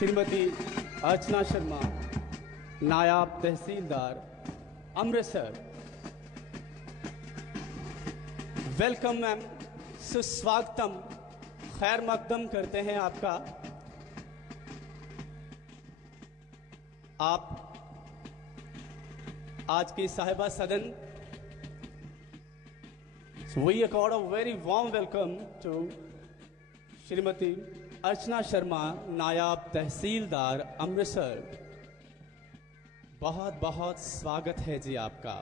श्रीमती अर्चना शर्मा, नायब tehsildar Amritsar. Welcome ma'am, सुस्वागतम, खैर मकदम करते हैं आपका। आप आज की साहिबा सदन, we accord a very warm welcome to Shrimati Archana Sharma, नायब तहसीलदार अमृतसर। बहुत बहुत स्वागत है जी आपका।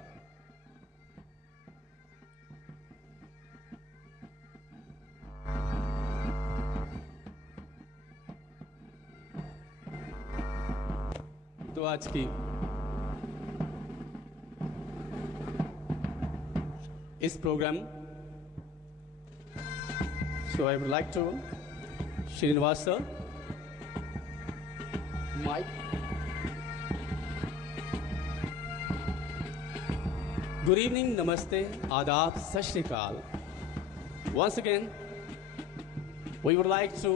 तो आज की इस programme, so I would like to Srinivas sir, Mike. Good evening, namaste, adab, sat shri akal. Once again, we would like to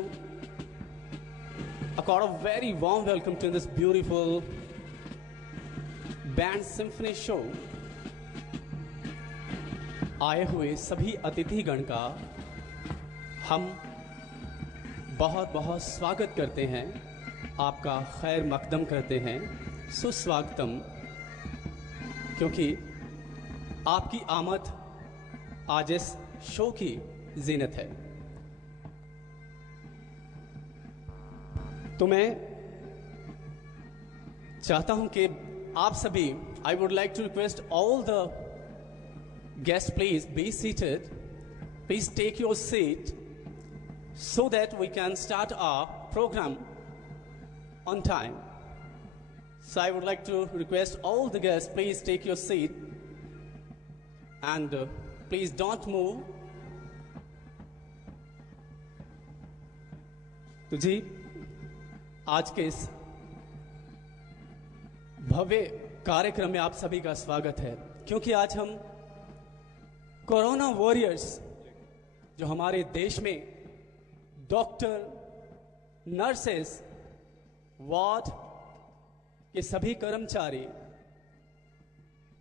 accord a very warm welcome to this beautiful band symphony show। आए हुए सभी अतिथिगण का हम बहुत बहुत स्वागत करते हैं, आपका खैर मकदम करते हैं, सुस्वागतम, क्योंकि आपकी आमद आज इस शो की जीनत है। तो मैं चाहता हूं कि आप सभी, I would like to request all the guests, please be seated. Please take your seat so that we can start our program on time. So I would like to request all the guests, please take your seat and please don't move. तो जी, आज के इस भव्य कार्यक्रम में आप सभी का स्वागत है, क्योंकि आज हम कोरोना वॉरियर्स, जो हमारे देश में डॉक्टर, नर्सेस, वार्ड के सभी कर्मचारी,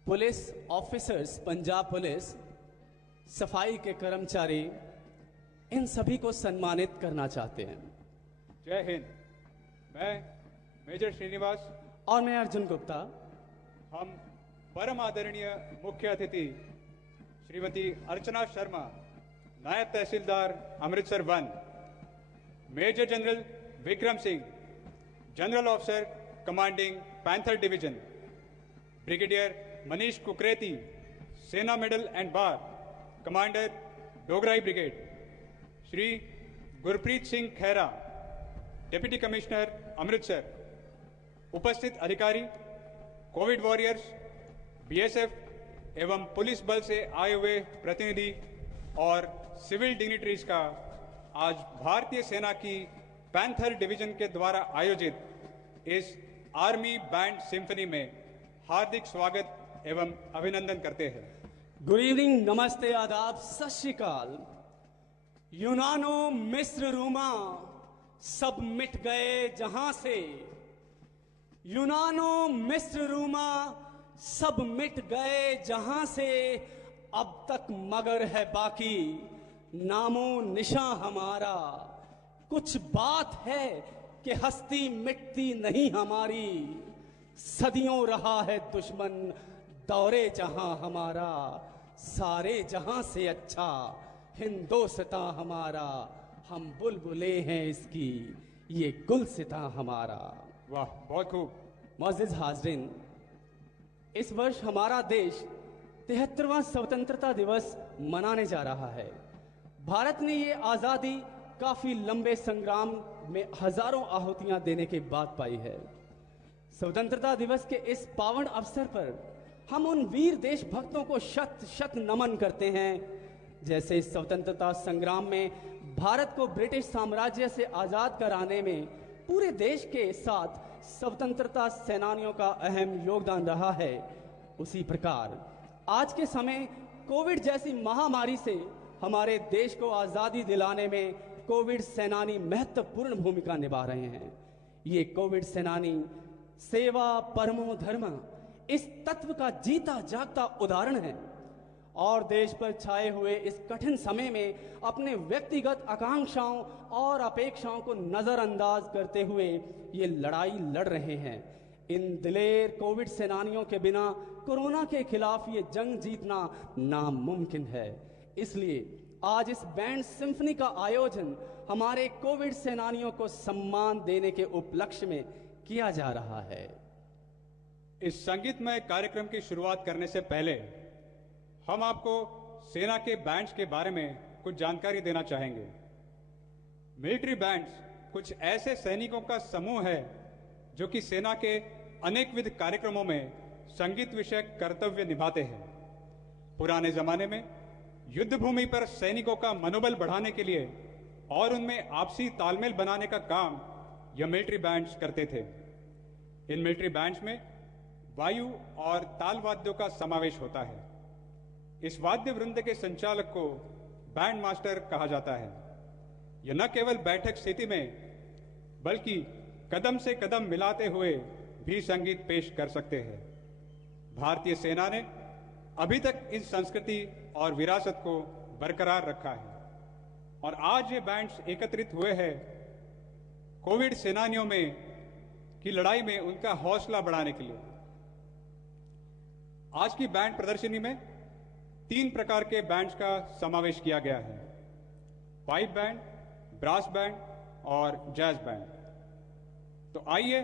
पुलिस ऑफिसर्स, पंजाब पुलिस, सफाई के कर्मचारी, इन सभी को सम्मानित करना चाहते हैं। जय हिंद। मैं मेजर श्रीनिवास और मैं अर्जुन गुप्ता, हम परम आदरणीय मुख्य अतिथि श्रीमती अर्चना शर्मा, नायब tehsildar Amritsar 1, major general Vikram Singh, general officer commanding panther division, brigadier Manish Kukreti, Sena medal and bar, commander Dograi brigade, Shri Gurpreet Singh Khaira, deputy commissioner Amritsar, उपस्थित अधिकारी, कोविड वॉरियर्स, बीएसएफ एवं पुलिस बल से आए हुए प्रतिनिधि और सिविल डिग्निटरीज का आज भारतीय सेना की पैंथर डिवीजन के द्वारा आयोजित इस आर्मी बैंड सिम्फनी में हार्दिक स्वागत एवं अभिनंदन करते हैं। गुड इवनिंग, नमस्ते, आदाब, सत श्री अकाल। यूनानो, मिस्र, रोमा सब मिट गए जहां से, यूनानो, मिस्र, रोमा सब मिट गए जहां से, अब तक मगर है बाकी नामो निशां हमारा। कुछ बात है कि हस्ती मिटती नहीं हमारी, सदियों रहा है दुश्मन दौरे जहां हमारा। सारे जहां से अच्छा हिंदोस्तां हमारा, हम बुलबुले हैं इसकी ये गुलसितां हमारा। वाह, बहुत खूब। मुअज़्ज़िज़ हाज़रीन, इस वर्ष हमारा देश 73वां स्वतंत्रता दिवस मनाने जा रहा है। भारत ने ये आज़ादी काफ़ी लंबे संग्राम में हजारों आहुतियां देने के बाद पाई है। स्वतंत्रता दिवस के इस पावन अवसर पर हम उन वीर देशभक्तों को शत शत नमन करते हैं, जैसे इस स्वतंत्रता संग्राम में भारत को ब्रिटिश साम्राज्य से आज़ाद कराने में पूरे देश के साथ स्वतंत्रता सेनानियों का अहम योगदान रहा है। उसी प्रकार आज के समय कोविड जैसी महामारी से हमारे देश को आज़ादी दिलाने में कोविड सेनानी महत्वपूर्ण भूमिका निभा रहे हैं। ये कोविड सेनानी सेवा परमो धर्म इस तत्व का जीता जागता उदाहरण है और देश पर छाए हुए इस कठिन समय में अपने व्यक्तिगत आकांक्षाओं और अपेक्षाओं को नजरअंदाज करते हुए ये लड़ाई लड़ रहे हैं। इन दिलेर कोविड सेनानियों के बिना कोरोना के खिलाफ ये जंग जीतना नामुमकिन है। इसलिए आज इस बैंड सिम्फनी का आयोजन हमारे कोविड सेनानियों को सम्मान देने के उपलक्ष्य में किया जा रहा है। इस संगीतमय कार्यक्रम की शुरुआत करने से पहले हम आपको सेना के बैंड्स के बारे में कुछ जानकारी देना चाहेंगे। मिलिट्री बैंड्स कुछ ऐसे सैनिकों का समूह है जो कि सेना के अनेकविध कार्यक्रमों में संगीत विषयक कर्तव्य निभाते हैं। पुराने जमाने में युद्ध भूमि पर सैनिकों का मनोबल बढ़ाने के लिए और उनमें आपसी तालमेल बनाने का काम यह मिलिट्री बैंड्स करते थे। इन मिलिट्री बैंड्स में वायु और ताल वाद्यों का समावेश होता है। इस वाद्य वृंद के संचालक को बैंड मास्टर कहा जाता है। यह न केवल बैठक स्थिति में बल्कि कदम से कदम मिलाते हुए भी संगीत पेश कर सकते हैं। भारतीय सेना ने अभी तक इस संस्कृति और विरासत को बरकरार रखा है और आज ये बैंड्स एकत्रित हुए हैं कोविड सेनानियों में की लड़ाई में उनका हौसला बढ़ाने के लिए। आज की बैंड प्रदर्शनी में 3 प्रकार के बैंड्स का समावेश किया गया है: पाइप बैंड, ब्रास बैंड और जैज बैंड। तो आइए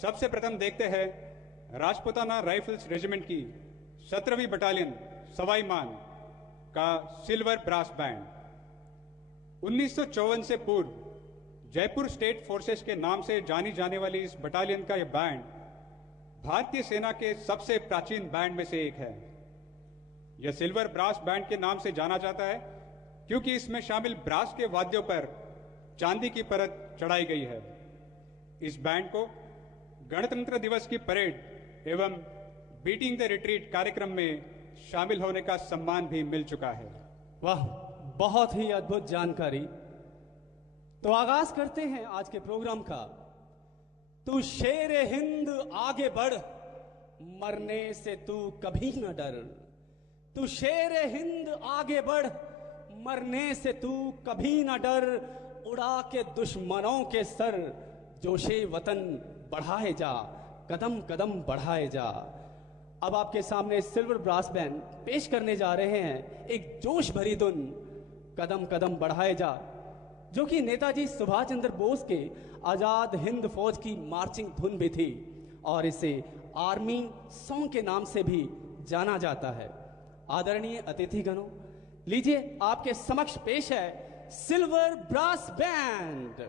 सबसे प्रथम देखते हैं राजपुताना राइफल्स रेजिमेंट की 17वीं बटालियन सवाई मान का सिल्वर ब्रास बैंड। 1954 से पूर्व जयपुर स्टेट फोर्सेस के नाम से जानी जाने वाली इस बटालियन का यह बैंड भारतीय सेना के सबसे प्राचीन बैंड में से एक है। यह सिल्वर ब्रास बैंड के नाम से जाना जाता है क्योंकि इसमें शामिल ब्रास के वाद्यों पर चांदी की परत चढ़ाई गई है। इस बैंड को गणतंत्र दिवस की परेड एवं बीटिंग द रिट्रीट कार्यक्रम में शामिल होने का सम्मान भी मिल चुका है। वाह, बहुत ही अद्भुत जानकारी। तो आगाज करते हैं आज के प्रोग्राम का। तू शेरे हिंद आगे बढ़, मरने से तू कभी न डर। तू शेरे हिंद आगे बढ़, मरने से तू कभी न डर। उड़ा के दुश्मनों के सर, जोशे वतन बढ़ाए जा, कदम कदम बढ़ाए जा। अब आपके सामने सिल्वर ब्रास बैंड पेश करने जा रहे हैं एक जोश भरी धुन, कदम कदम बढ़ाए जा, जो कि नेताजी सुभाष चंद्र बोस के आजाद हिंद फौज की मार्चिंग धुन भी थी और इसे आर्मी सॉन्ग के नाम से भी जाना जाता है। आदरणीय अतिथिगणों, लीजिए आपके समक्ष पेश है सिल्वर ब्रास बैंड।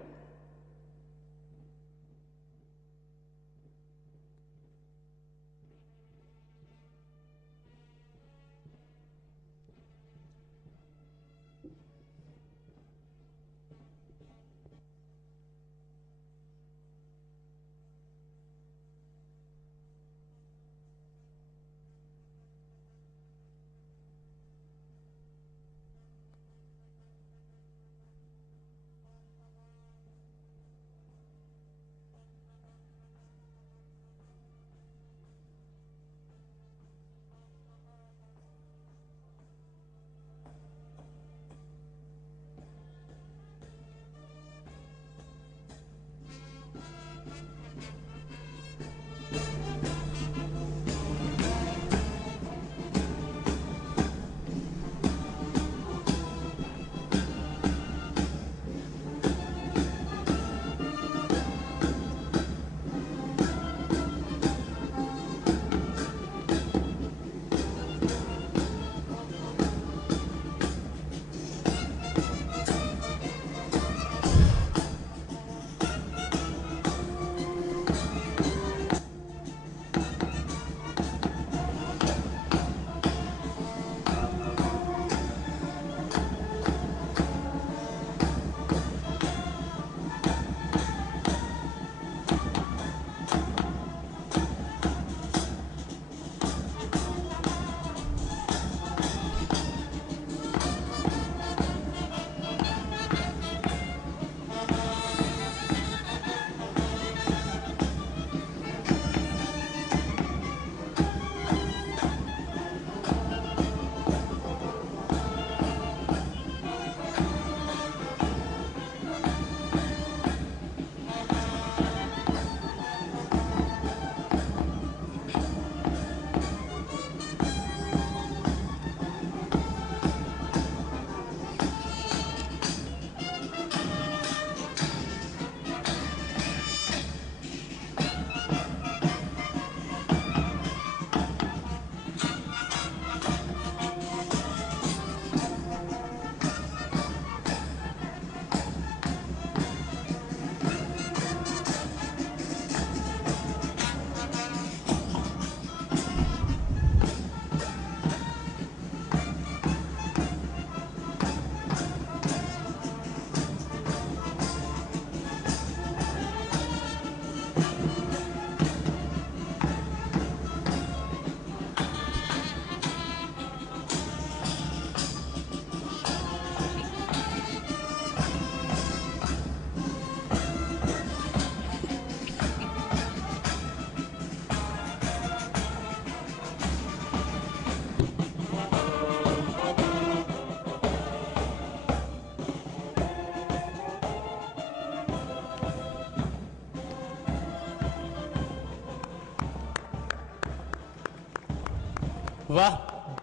वाह,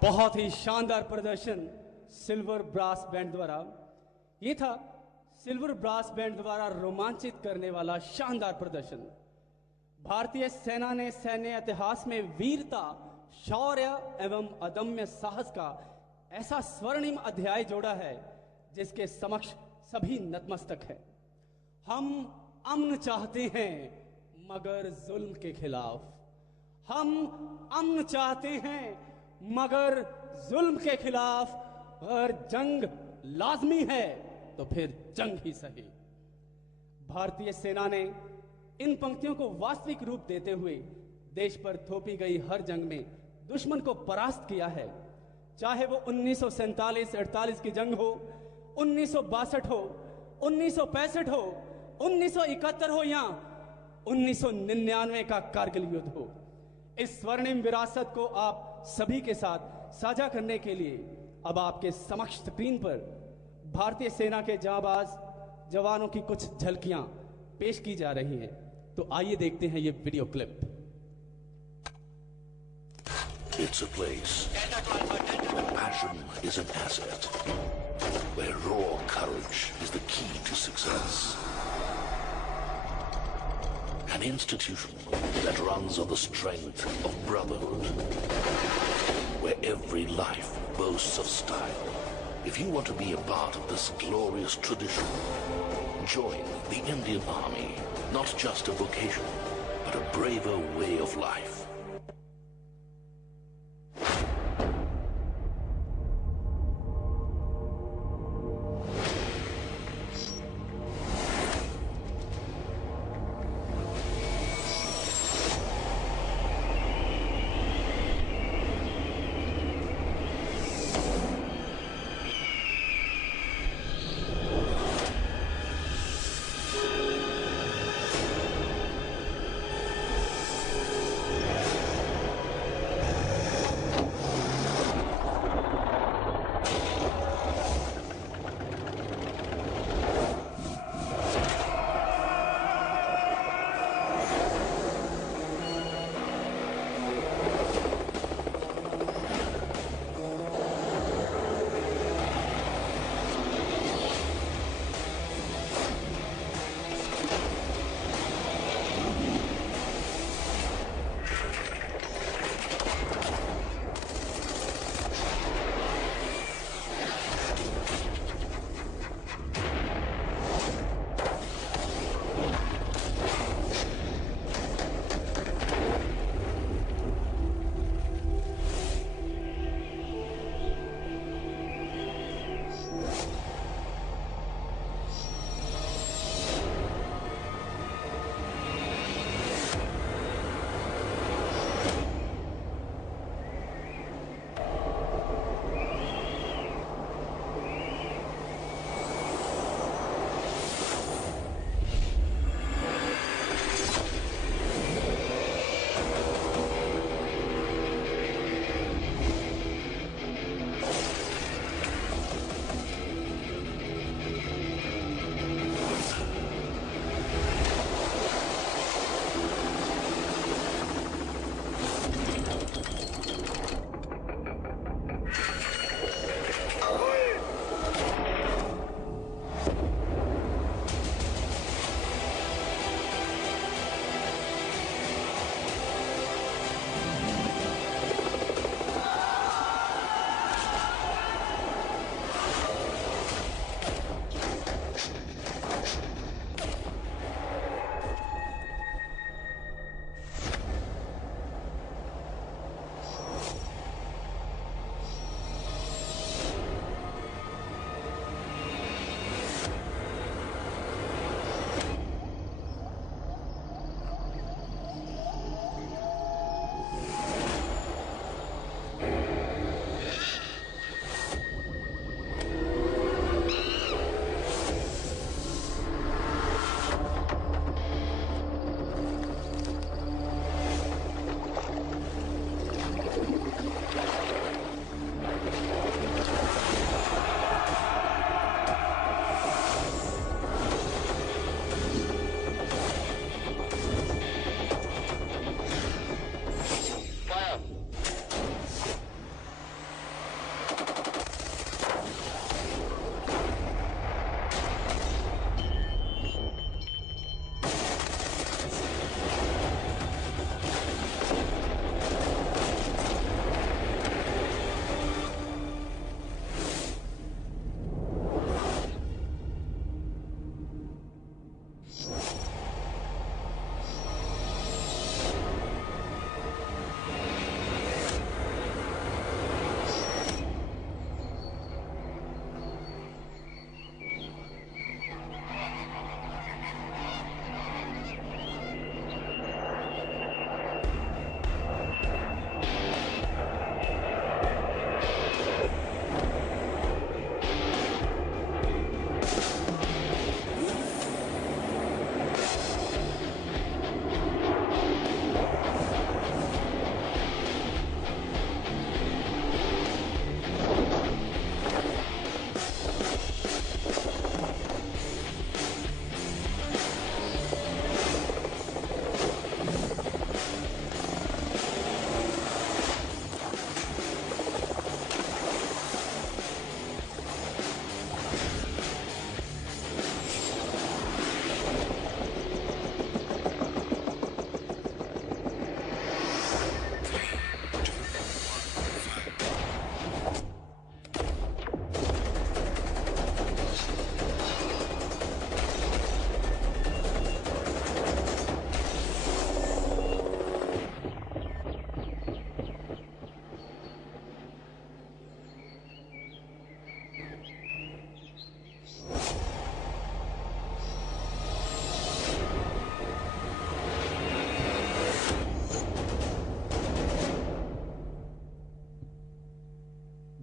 बहुत ही शानदार प्रदर्शन सिल्वर ब्रास बैंड द्वारा। ये था सिल्वर ब्रास बैंड द्वारा रोमांचित करने वाला शानदार प्रदर्शन। भारतीय सेना ने सैन्य इतिहास में वीरता, शौर्य एवं अदम्य साहस का ऐसा स्वर्णिम अध्याय जोड़ा है जिसके समक्ष सभी नतमस्तक है। हम अमन चाहते हैं मगर जुल्म के खिलाफ। हम अमन चाहते हैं मगर जुल्म के खिलाफ। अगर जंग लाजमी है तो फिर जंग ही सही। भारतीय सेना ने इन पंक्तियों को वास्तविक रूप देते हुए देश पर थोपी गई हर जंग में दुश्मन को परास्त किया है। चाहे वो 1947-48 की जंग हो, 1962 हो, 1965 हो, 1971 हो या 1999 का कारगिल युद्ध हो। इस स्वर्णिम विरासत को आप सभी के साथ साझा करने के लिए अब आपके समक्ष स्क्रीन पर भारतीय सेना के जांबाज जवानों की कुछ झलकियां पेश की जा रही हैं। तो आइए देखते हैं ये video clip. It's a place where passion is an asset, where raw courage is the key to success. An institution that runs on the strength of brotherhood, where every life boasts of style. If you want to be a part of this glorious tradition, join the Indian Army, not just a vocation, but a braver way of life.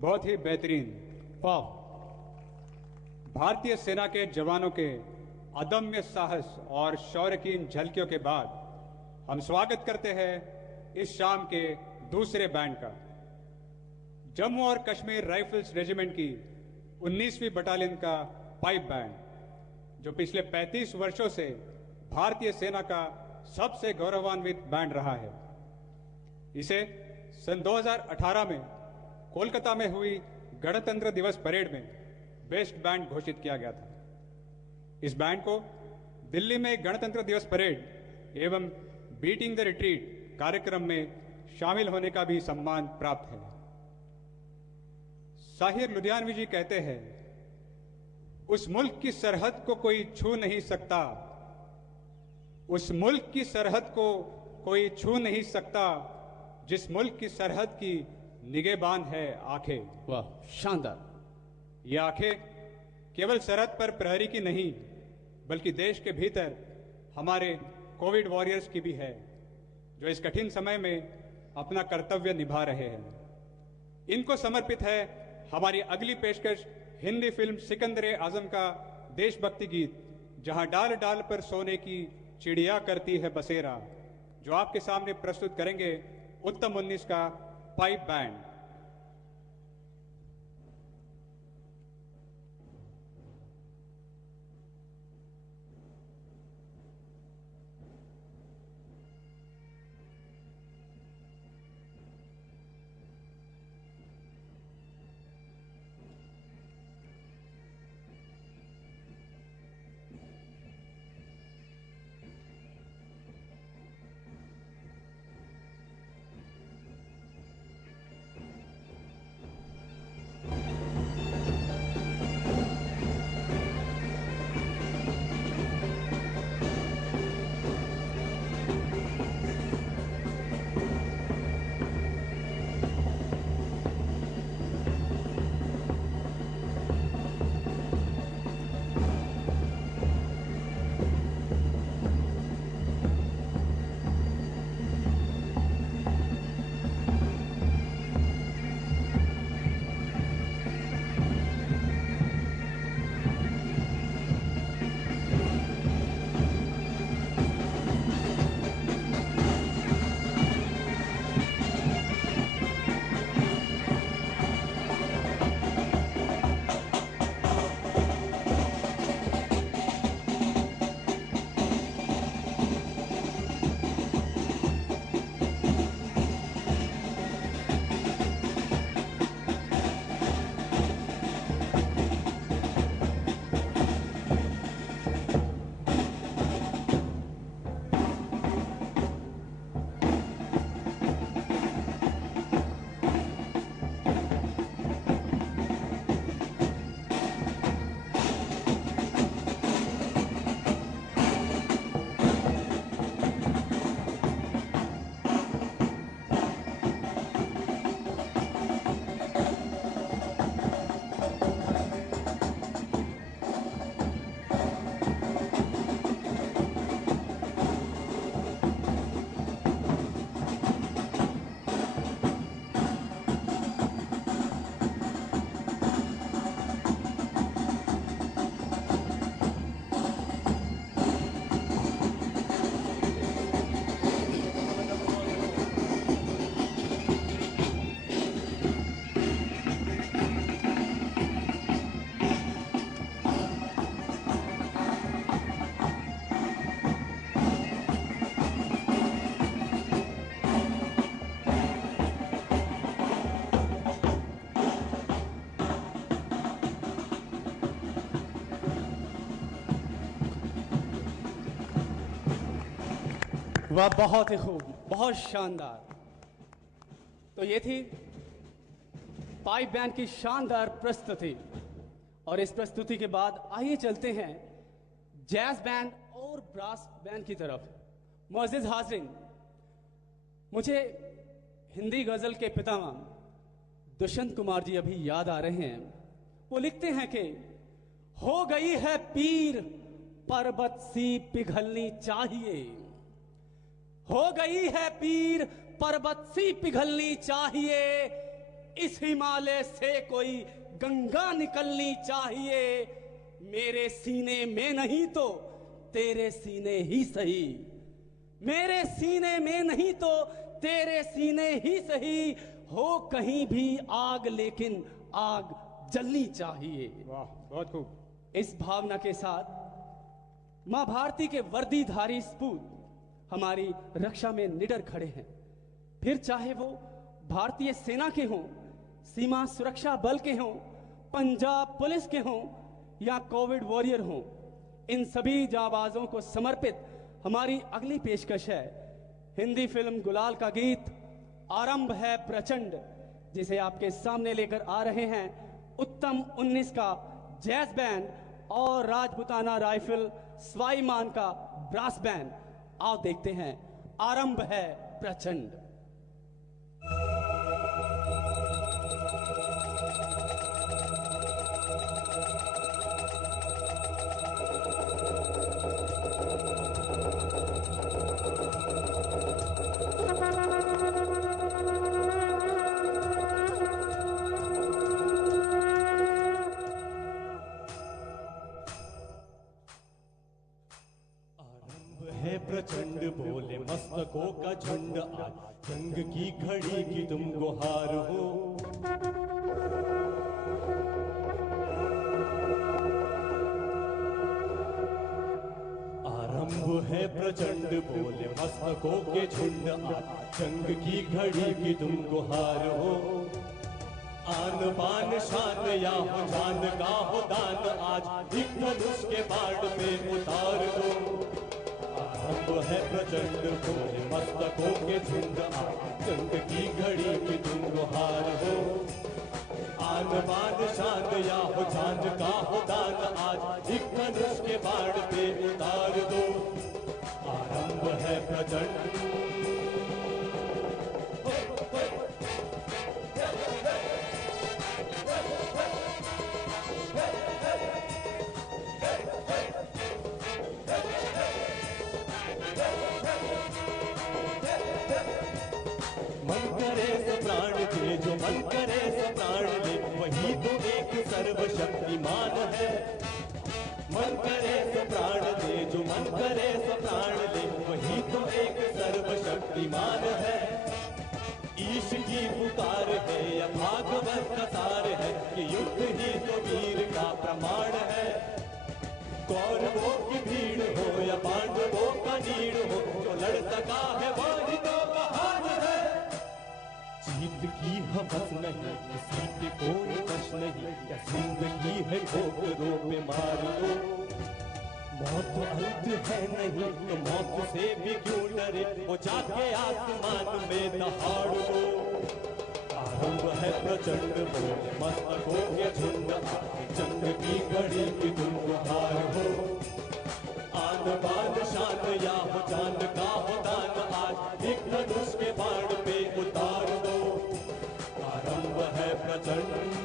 बहुत ही बेहतरीन। वाह। भारतीय सेना के जवानों के अदम्य साहस और शौर्य की इन झलकियों के बाद हम स्वागत करते हैं इस शाम के दूसरे बैंड का। जम्मू और कश्मीर राइफल्स रेजिमेंट की 19वीं बटालियन का पाइप बैंड, जो पिछले 35 वर्षों से भारतीय सेना का सबसे गौरवान्वित बैंड रहा है। इसे सन 2018 में कोलकाता में हुई गणतंत्र दिवस परेड में बेस्ट बैंड घोषित किया गया था। इस बैंड को दिल्ली में गणतंत्र दिवस परेड एवं बीटिंग द रिट्रीट कार्यक्रम में शामिल होने का भी सम्मान प्राप्त है। साहिर लुधियानवी जी कहते हैं, उस मुल्क की सरहद को कोई छू नहीं सकता, उस मुल्क की सरहद को कोई छू नहीं सकता, जिस मुल्क की सरहद की निगहबान है आंखें। वाह, शानदार। ये आंखें केवल सरहद पर प्रहरी की नहीं, बल्कि देश के भीतर हमारे कोविड वॉरियर्स की भी है, जो इस कठिन समय में अपना कर्तव्य निभा रहे हैं। इनको समर्पित है हमारी अगली पेशकश, हिंदी फिल्म सिकंदर आजम का देशभक्ति गीत, जहां डाल डाल पर सोने की चिड़िया करती है बसेरा, जो आपके सामने प्रस्तुत करेंगे उत्तम 19 का पाइप बैंड। वह बहुत ही खूब, बहुत शानदार। तो ये थी पाइप बैंड की शानदार प्रस्तुति, और इस प्रस्तुति के बाद आइए चलते हैं जैज बैंड और ब्रास बैंड की तरफ। मुअज़्ज़िज़ हाज़रीन, मुझे हिंदी गजल के पितामह दुष्यंत कुमार जी अभी याद आ रहे हैं। वो लिखते हैं कि हो गई है पीर पर्वत सी पिघलनी चाहिए, हो गई है पीर पर्वत सी पिघलनी चाहिए, इस हिमालय से कोई गंगा निकलनी चाहिए, मेरे सीने में नहीं तो तेरे सीने ही सही, मेरे सीने में नहीं तो तेरे सीने ही सही, हो कहीं भी आग लेकिन आग जलनी चाहिए। वाह, बहुत खूब। इस भावना के साथ मां भारती के वर्दीधारी सपूत हमारी रक्षा में निडर खड़े हैं, फिर चाहे वो भारतीय सेना के हों, सीमा सुरक्षा बल के हों, पंजाब पुलिस के हों या कोविड वॉरियर हों। इन सभी जाबाजों को समर्पित हमारी अगली पेशकश है हिंदी फिल्म गुलाल का गीत आरंभ है प्रचंड, जिसे आपके सामने लेकर आ रहे हैं उत्तम 19 का जैज बैंड और राजपुताना राइफल स्वाईमान का ब्रास बैंड। आओ देखते हैं आरंभ है प्रचंड। प्रचंड बोले मस्तकों का झुंड, आज जंग की घड़ी की तुम गुहार हो। आरंभ है प्रचंड बोले मस्तकों के झुंड, आज जंग की घड़ी की तुम गुहार हो। आन बान शान या हो जान का हो दान, आज एक धनुष के बाण पे उतार दो। आरंभ है प्रचंड बोले मस्तकों के झुंड, आज जंग की घड़ी की तुम गुहार हो। आन बान शान या हो जान का हो दान, आज एक धनुष के बाण पे उतार दो। आरंभ है प्रचंड। मन करे सो प्राण दे, जो मन करे सो प्राण ले, वही तो एक सर्वशक्तिमान है। मन करे सो प्राण दे, जो मन करे सो प्राण ले, वही तो एक सर्वशक्तिमान है। ईश की पुकार है या भागवत का सार है, कि युद्ध ही तो वीर का प्रमाण है। कौरवों की भीड़ हो या पांडवों का नीड़ हो, जो लड़ सका है वही तो महान है। जीत की हवस नहीं, किसी के कोई कश नहीं, क्या जिंदगी है ठोकरों पे मार दो। मौत अंत है नहीं तो मौत से भी क्यों डरे, वो जाके आसमान में दहाड़ दो। आरंभ है प्रचंड बोले मस्तकों के झुंड, जंग की घड़ी की तुम गुहार हो। आन बान शान या हो जान का हो दान, आज एक धनुष के बाण पे उतार दो। आरंभ है प्रचंड।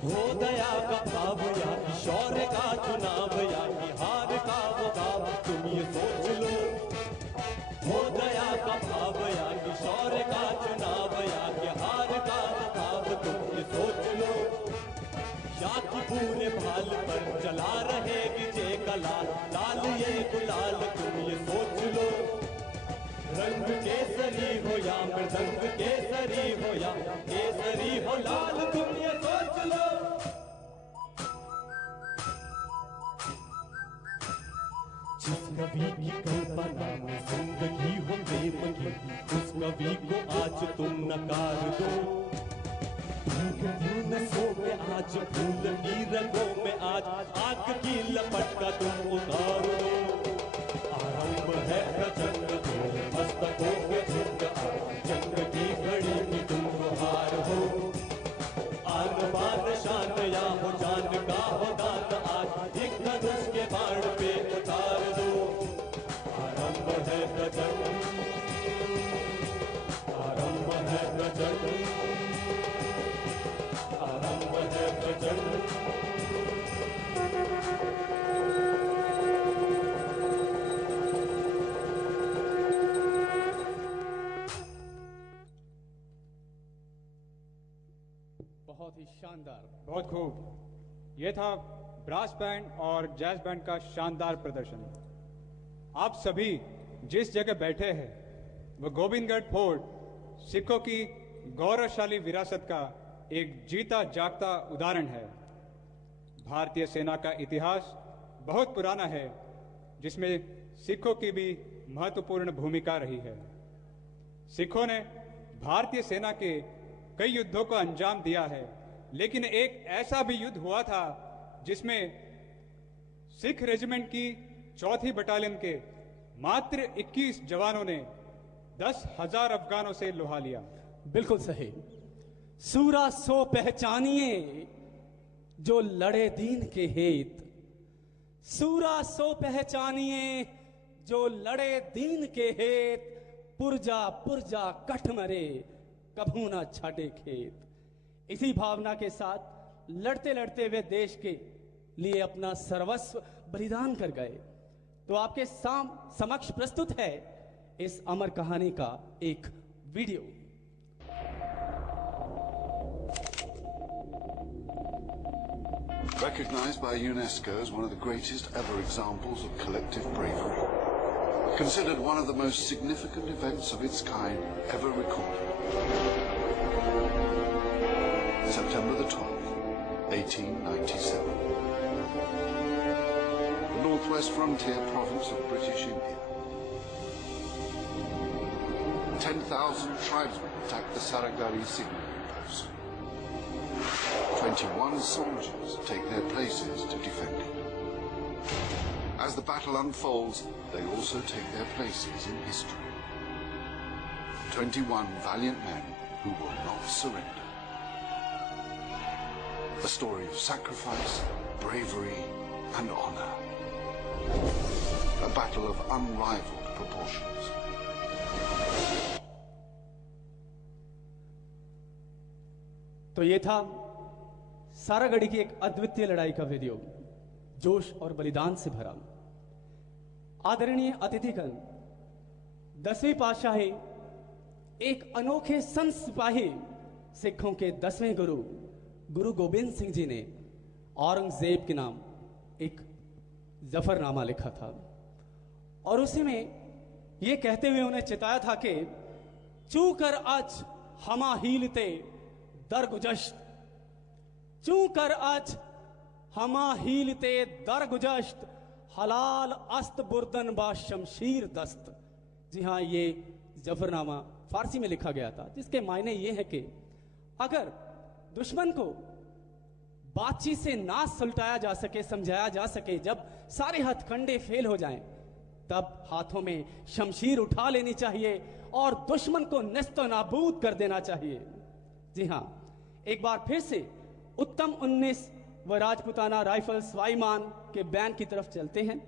हो दया का भाव या शौर्य का चुनाव, या हार का वो गाव, तुम ये सोच लो। हो दया का भाव या शौर्य का चुनाव, या हार का वो गाव, तुम ये सोच लो। या कि पूरे भाल पर चला रहे विजय का लाल, लाल ये गुलाल, तुम ये सोच लो। रंग केसरी हो या मृदंग केसरी हो या केसरी हो लाल, तुम ये सोच लो। जिस कवि की कल्पना में जिंदगी हो प्रेम की, उस कवि को आज तुम नकार दो। भीग नसों में आज फूल की रंगों में आज आग की लपट का तुम उतार दो। आरंभ है प्रचंड बोले मस्तकों के झुंड, जंग की घड़ी की तुम गुहार हो। आन बान शान या हो जान का हो दान, आज एक धनुष के बाण पे उतार दो। आरंभ है प्रचंड, आरंभ है प्रचंड। ही शानदार। बहुत खूब। यह था ब्रास बैंड और जैज बैंड का शानदार प्रदर्शन। आप सभी जिस जगह बैठे हैं वह गोविंदगढ़ फोर्ट सिखों की गौरवशाली विरासत का एक जीता जागता उदाहरण है। भारतीय सेना का इतिहास बहुत पुराना है, जिसमें सिखों की भी महत्वपूर्ण भूमिका रही है। सिखों ने भारतीय सेना के कई युद्धों को अंजाम दिया है, लेकिन एक ऐसा भी युद्ध हुआ था जिसमें सिख रेजिमेंट की 4थी बटालियन के मात्र 21 जवानों ने 10,000 अफगानों से लोहा लिया। बिल्कुल सही। सूरा सो पहचानिए जो लड़े दीन के हेत, सूरा सो पहचानिए जो लड़े दीन के हेत, पुरजा पुरजा कठ मरे कभू ना छाटे खेत। इसी भावना के साथ लड़ते लड़ते वे देश के लिए अपना सर्वस्व बलिदान कर गए। तो आपके समक्ष प्रस्तुत है इस अमर कहानी का एक video. Recognized by UNESCO as one of the greatest ever examples of collective bravery. Considered one of the most significant events of its kind ever recorded. September the 12th, 1897. The northwest frontier province of British India. 10,000 tribesmen attacked the Saragari signalling post. 21 soldiers take their places to defend it. As the battle unfolds, they also take their places in history. 21 valiant men who will not surrender. A story of sacrifice, bravery, and honor. A battle of unrivaled proportions. तो ये था सारागढ़ी की एक अद्वितीय लड़ाई का video, जोश और बलिदान से भरा। आदरणीय अतिथिगण, 10वीं पातशाही एक अनोखे संत सिपाही सिखों के 10वें गुरु गुरु गोबिंद सिंह जी ने औरंगजेब के नाम एक जफरनामा लिखा था, और उसी में यह कहते हुए उन्हें चिताया था कि चू कर आज हमा हीलते दरगुजश्त, चू कर आज हमा हीलते दरगुजश्त, हलाल अस्त बुर्दन बा शमशीर दस्त। जी हाँ, ये जफरनामा फारसी में लिखा गया था, जिसके मायने ये है कि अगर दुश्मन को बातचीत से ना सुलटाया जा सके, समझाया जा सके, जब सारे हथकंडे फेल हो जाएं, तब हाथों में शमशीर उठा लेनी चाहिए और दुश्मन को नेस्तो नाबूद कर देना चाहिए। जी हाँ, एक बार फिर से उत्तम 19 व राजपुताना राइफल स्वाईमान के बैंड की तरफ चलते हैं,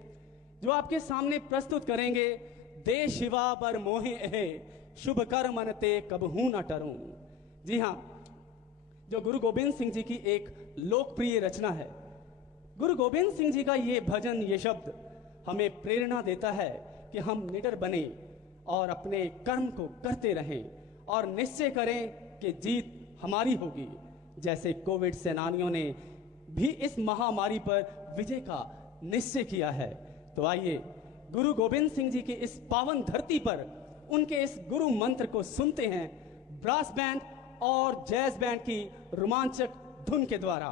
जो आपके सामने प्रस्तुत करेंगे दे शिवा बर मोहे है शुभ कर मनते कबहू न टरूं। जी हाँ, जो गुरु गोबिंद सिंह जी की एक लोकप्रिय रचना है। गुरु गोबिंद सिंह जी का ये भजन, ये शब्द हमें प्रेरणा देता है कि हम निडर बने और अपने कर्म को करते रहें और निश्चय करें कि जीत हमारी होगी, जैसे कोविड सेनानियों ने भी इस महामारी पर विजय का निश्चय किया है। तो आइए गुरु गोबिंद सिंह जी की इस पावन धरती पर उनके इस गुरु मंत्र को सुनते हैं ब्रास बैंड और जैज बैंड की रोमांचक धुन के द्वारा।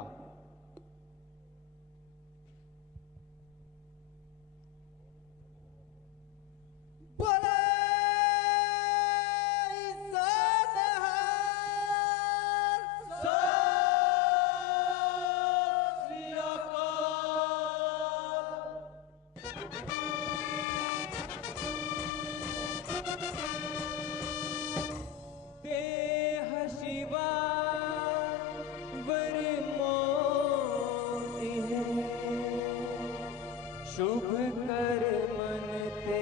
शुभ कर मनते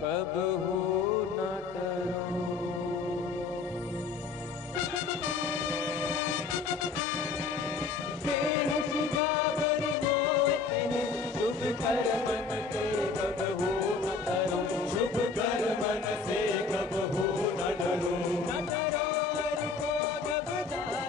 कब हो न डरो। देह शिवा बर मोते शुभ कर मनते कब हो न डरो। शुभ कर मन से कब हो न डरो। न डरो हरि को घबराए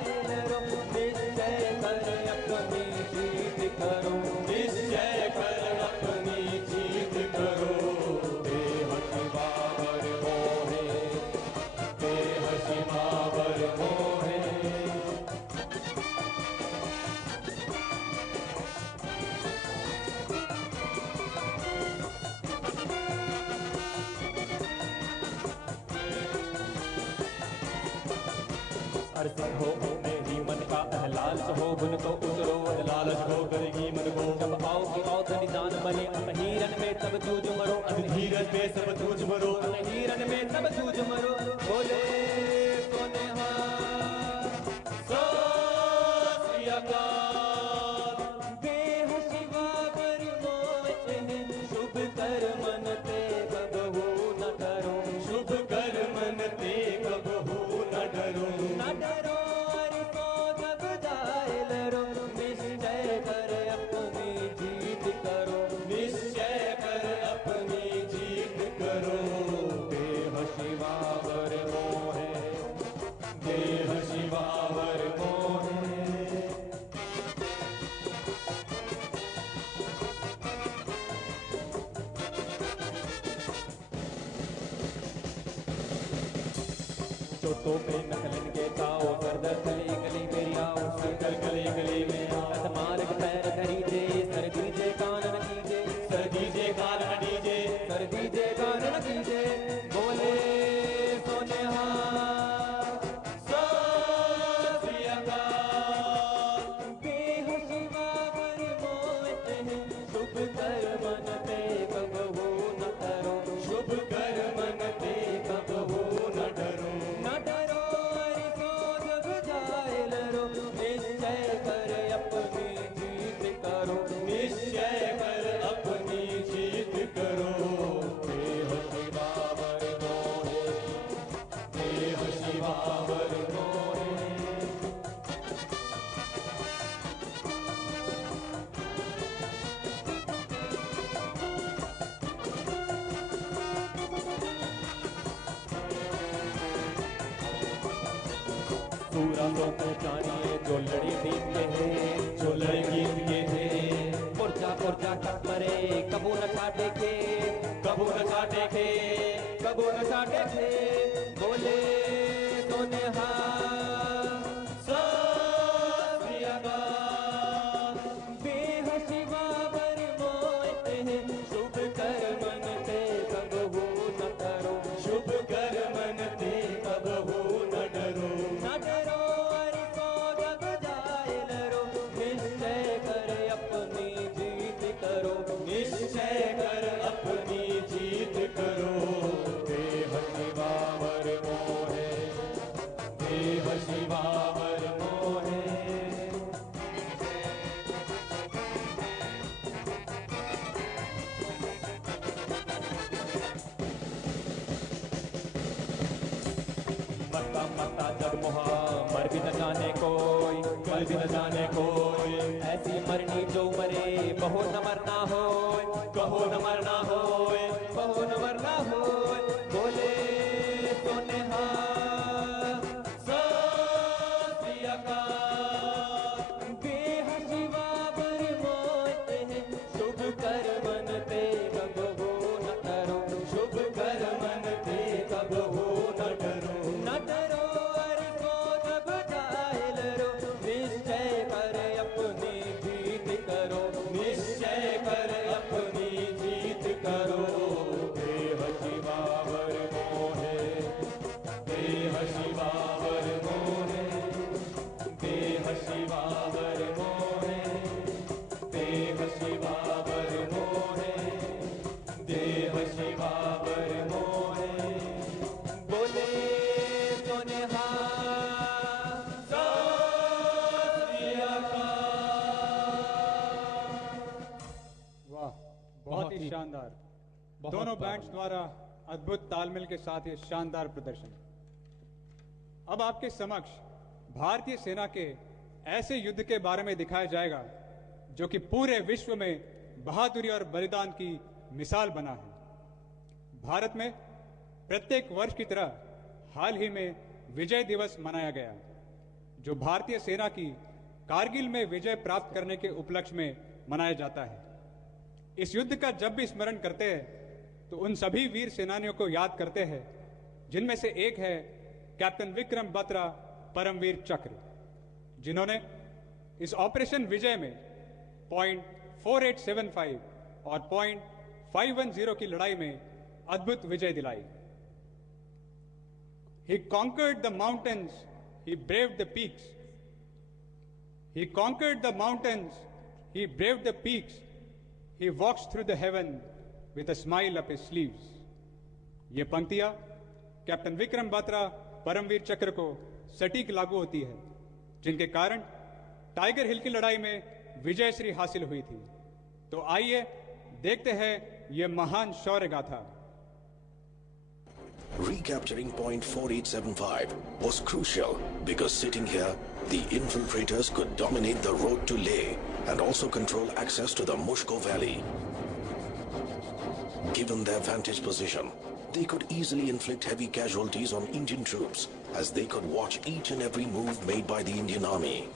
अरसिन हो मेरी मन का लालच हो बुन को उतरो लालच हो करेगी मन को जब आओ धनी दान बने हिरन में तब जूझ मरो हिरन में सब जूझ मरो हिरन में सब जूझ मरो बोले सोने सो श्री अकाल देह शिवा पर मोए शुभ कर मन ते कबहू न डरो शुभ कर मन ते कबहू न डरो न डरो हरि को जब जाए लरो निश्चय कर अपनी जीत करो निश्चय कर अपनी जीत करो देह शिवावर मोहे देह शिवावर मोहे चोटों पे नकलन के ताओ सरदर गली गली मेरी आओ सरदर गली गली में आओ मार्ग पैर धरी जे सर दीजे कान न कीजे सर दीजे कान न दीजे सर दीजे कान न कीजे बोले सोने सो श्री अकाल देह शिवा पर मोए शुभ कर मन ते कबहू न करो शुभ कर मन ते कबहू न डरो न डरो हरि को जब जाए लरो निश्चय कर अपनी जीत करो निश्चय कर अपनी जीत करो देह शिवावर मोहे देह शिवावर मोहे सूरा तो पहचानिए जो लड़ी दीप के थे जो लड़ी गीत के थे पुरजा पुरजा टप्परे कबू न छाटे के कबू न छाटे के कबू न छाटे के बोले सोने सो श्री अकाल देह शिवावर मोए शुभ कर मन ते कबहू न करो शुभ कर मन ते कबहू न डरो न डरो हरि को जब जाए लरो निश्चय कर अपनी जीत करो निश्चय कर अपनी जीत करो देह शिवावर मोहे देह शिवावर मोहे मरता मरता जब मोहा मर भी न जाने कोई मर भी न जाने कोई ऐसी मरनी जो मरे बहो न मरना होय कहो न मरना होय बहो न मरना होय बोले सोने सो श्री अकाल देह शिवावर मोए शुभ कर मन ते कबहू न करो शुभ कर मन ते कबहू न डरो न डरो हरि को जब जाए लरो निश्चय कर अपनी जीत करो निश्चय कर अपनी जीत करो देह शिवावर मोहे देह शिवावर मोहे देह शिवावर मोहे देह शिवावर मोहे देह शिवावर मोहे बोले सोने सो श्री अकाल वाह बहुत ही शानदार दोनों बैंड्स द्वारा अद्भुत तालमेल के साथ ये शानदार प्रदर्शन। अब आपके समक्ष भारतीय सेना के ऐसे युद्ध के बारे में दिखाया जाएगा जो कि पूरे विश्व में बहादुरी और बलिदान की मिसाल बना है। भारत में प्रत्येक वर्ष की तरह हाल ही में विजय दिवस मनाया गया, जो भारतीय सेना की कारगिल में विजय प्राप्त करने के उपलक्ष्य में मनाया जाता है। इस युद्ध का जब भी स्मरण करते हैं तो उन सभी वीर सेनानियों को याद करते हैं, जिनमें से एक है कैप्टन विक्रम बत्रा परमवीर चक्र, जिन्होंने इस ऑपरेशन विजय में .4875 और .510 की लड़ाई में अद्भुत विजय दिलाई। He conquered the mountains he braved the peaks. He conquered the mountains, he braved the peaks. He walks through the heaven with a smile up his sleeves. ये पंक्तियां कैप्टन विक्रम बत्रा परमवीर चक्र को सटीक लागू होती है, जिनके कारण टाइगर हिल की लड़ाई में विजय श्री हासिल हुई थी। तो आइए देखते हैं ये महान शौर्य गाथा। Recapturing point 4875 was crucial because sitting here, the infiltrators could dominate the road to Leh and also control access to the Mushko Valley. Given their vantage position, they could easily inflict heavy casualties on Indian troops as they could watch each and every move made by the Indian Army.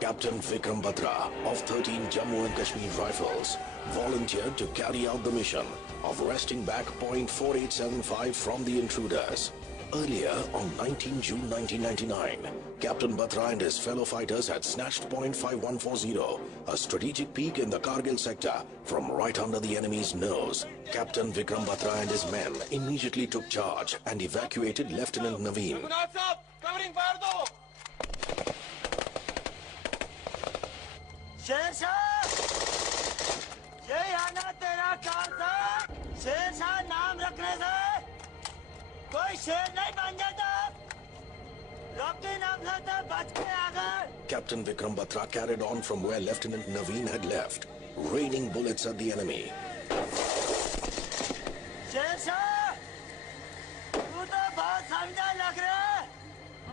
Captain Vikram Batra of 13 Jammu and Kashmir Rifles volunteered to carry out the mission of wresting back point 4875 from the intruders. Earlier, on 19 June 1999, Captain Batra and his fellow fighters had snatched point 5140, a strategic peak in the Kargil sector, from right under the enemy's nose. Captain Vikram Batra and his men immediately took charge and evacuated Lieutenant Naveen. Sher Shah, ये आना तेरा काम था। शेरशाह नाम रखने से कोई शेर नहीं बन जाता। रॉकी नाम से तो बच के आ गए। Captain Vikram Batra carried on from where Lieutenant Naveen had left, raining bullets at the enemy. Sher Shah, तू तो बहुत समझा लग रहा है।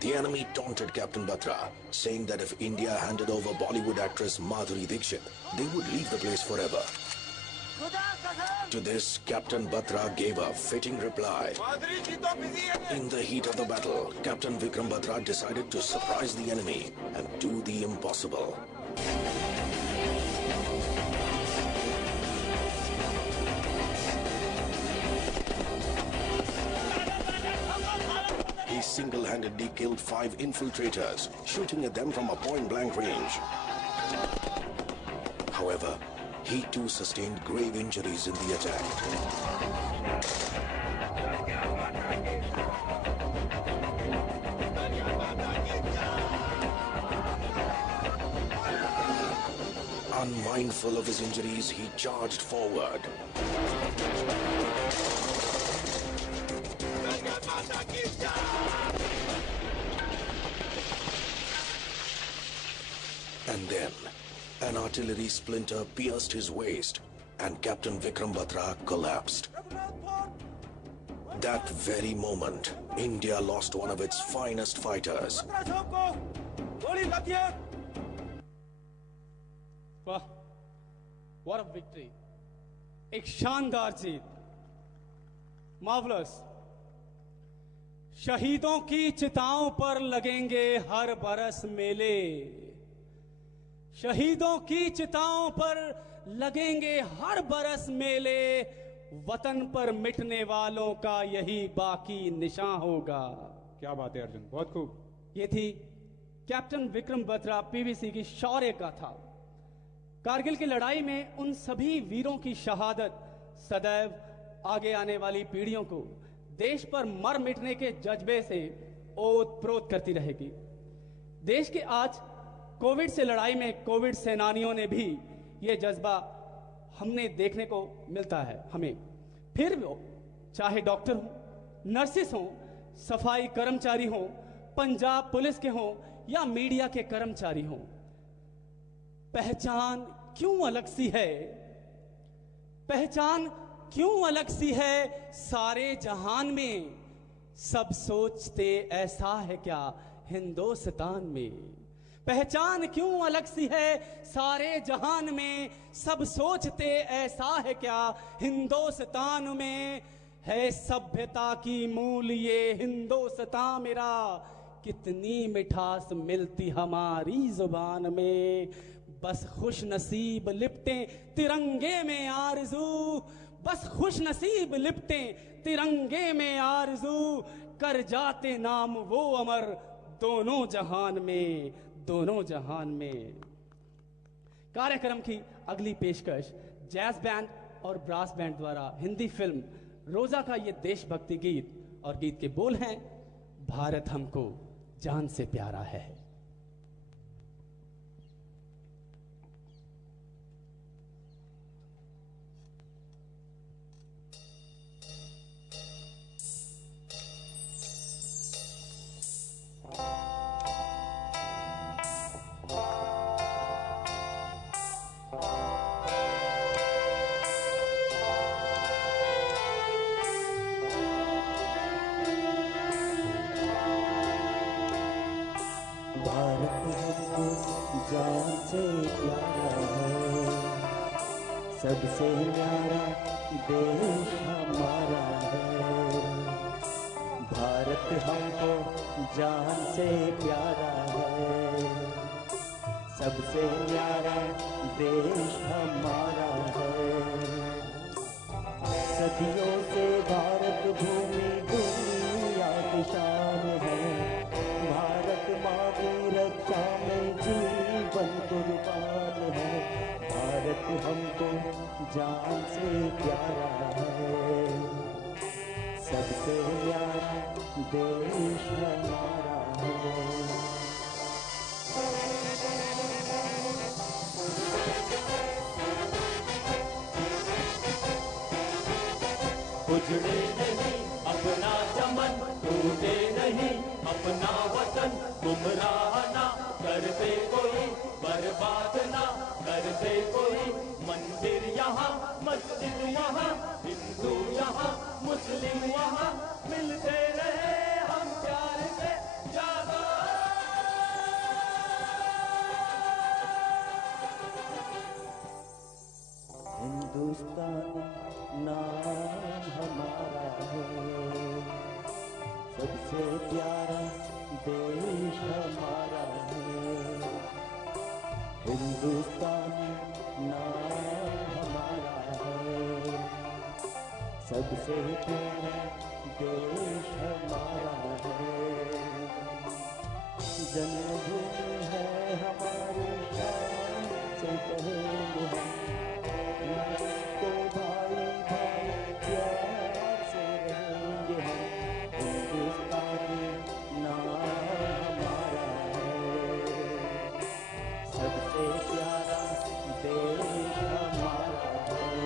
The enemy taunted Captain Batra, saying that if India handed over Bollywood actress Madhuri Dixit, they would leave the place forever. To this, Captain Batra gave a fitting reply. In the heat of the battle, Captain Vikram Batra decided to surprise the enemy and do the impossible. He single-handedly killed 5 infiltrators, shooting at them from a point-blank range. However, he too sustained grave injuries in the attack. Unmindful of his injuries, he charged forward. And then, an artillery splinter pierced his waist, and Captain Vikram Batra collapsed. That very moment, India lost one of its finest fighters. वाह, what a victory! एक शानदार जीत, marvelous. शहीदों की चिताओं पर लगेंगे हर बरस मेले, शहीदों की चिताओं पर लगेंगे हर बरस मेले, वतन पर मिटने वालों का यही बाकी निशान होगा। क्या बात है अर्जुन, बहुत खूब। ये थी कैप्टन विक्रम बत्रा पीवीसी की शौर्य गाथा। कारगिल की लड़ाई में उन सभी वीरों की शहादत सदैव आगे आने वाली पीढ़ियों को देश पर मर मिटने के जज्बे से ओत-प्रोत करती रहेगी। देश के आज कोविड से लड़ाई में कोविड सेनानियों ने भी ये जज्बा हमने देखने को मिलता है हमें। फिर वो चाहे डॉक्टर हो, नर्सिस हो, सफाई कर्मचारी हो, पंजाब पुलिस के हो या मीडिया के कर्मचारी हो, पहचान क्यों अलग सी है, पहचान क्यों अलग सी है सारे जहान में, सब सोचते ऐसा है क्या हिंदुस्तान में। पहचान क्यों अलग सी है सारे जहान में, सब सोचते ऐसा है क्या हिंदुस्तान में। है सभ्यता की मूल ये हिंदुस्तान मेरा, कितनी मिठास मिलती हमारी जुबान में। बस खुश नसीब लिपटे तिरंगे में आरज़ू, बस खुश नसीब लिपटे तिरंगे में आरज़ू, कर जाते नाम वो अमर दोनों जहान में, दोनों जहान में। कार्यक्रम की अगली पेशकश जैज बैंड और ब्रास बैंड द्वारा हिंदी फिल्म रोजा का ये देशभक्ति गीत, और गीत के बोल हैं भारत हमको जान से प्यारा है। जान से प्यारा है, सबसे प्यारा देश हमारा है। भारत हमको जान से प्यारा है, सबसे प्यारा देश हमारा है। सदियों से भारत भूमि दुनिया की शान है। भारत माँ की रक्षा में जीवन कुर्बान है। भारत हमको जान से प्यारा है, सबसे प्यारा देश हमारा है। उजड़े नहीं अपना चमन, टूटे नहीं अपना वतन। गुमराह ना करते कोई, बर्बाद ना करते कोई। मंदिर यहाँ मस्जिद यहाँ, हिंदू यहाँ मुस्लिम वहाँ, मिलते रहे हम प्यार से जागो। हिंदुस्तान नाम हमारा है, सबसे प्यारा देश हमारा है। हिंदुस्तान नाम हमारा है, सबसे प्यारा देश हमारा है। जन्मभूमि है हमारी शान से कहेंगे हम, तो भाई भाई प्यार से रहेंगे हम। हिंदुस्तानी नाम हमारा है, सबसे प्यारा देश हमारा है।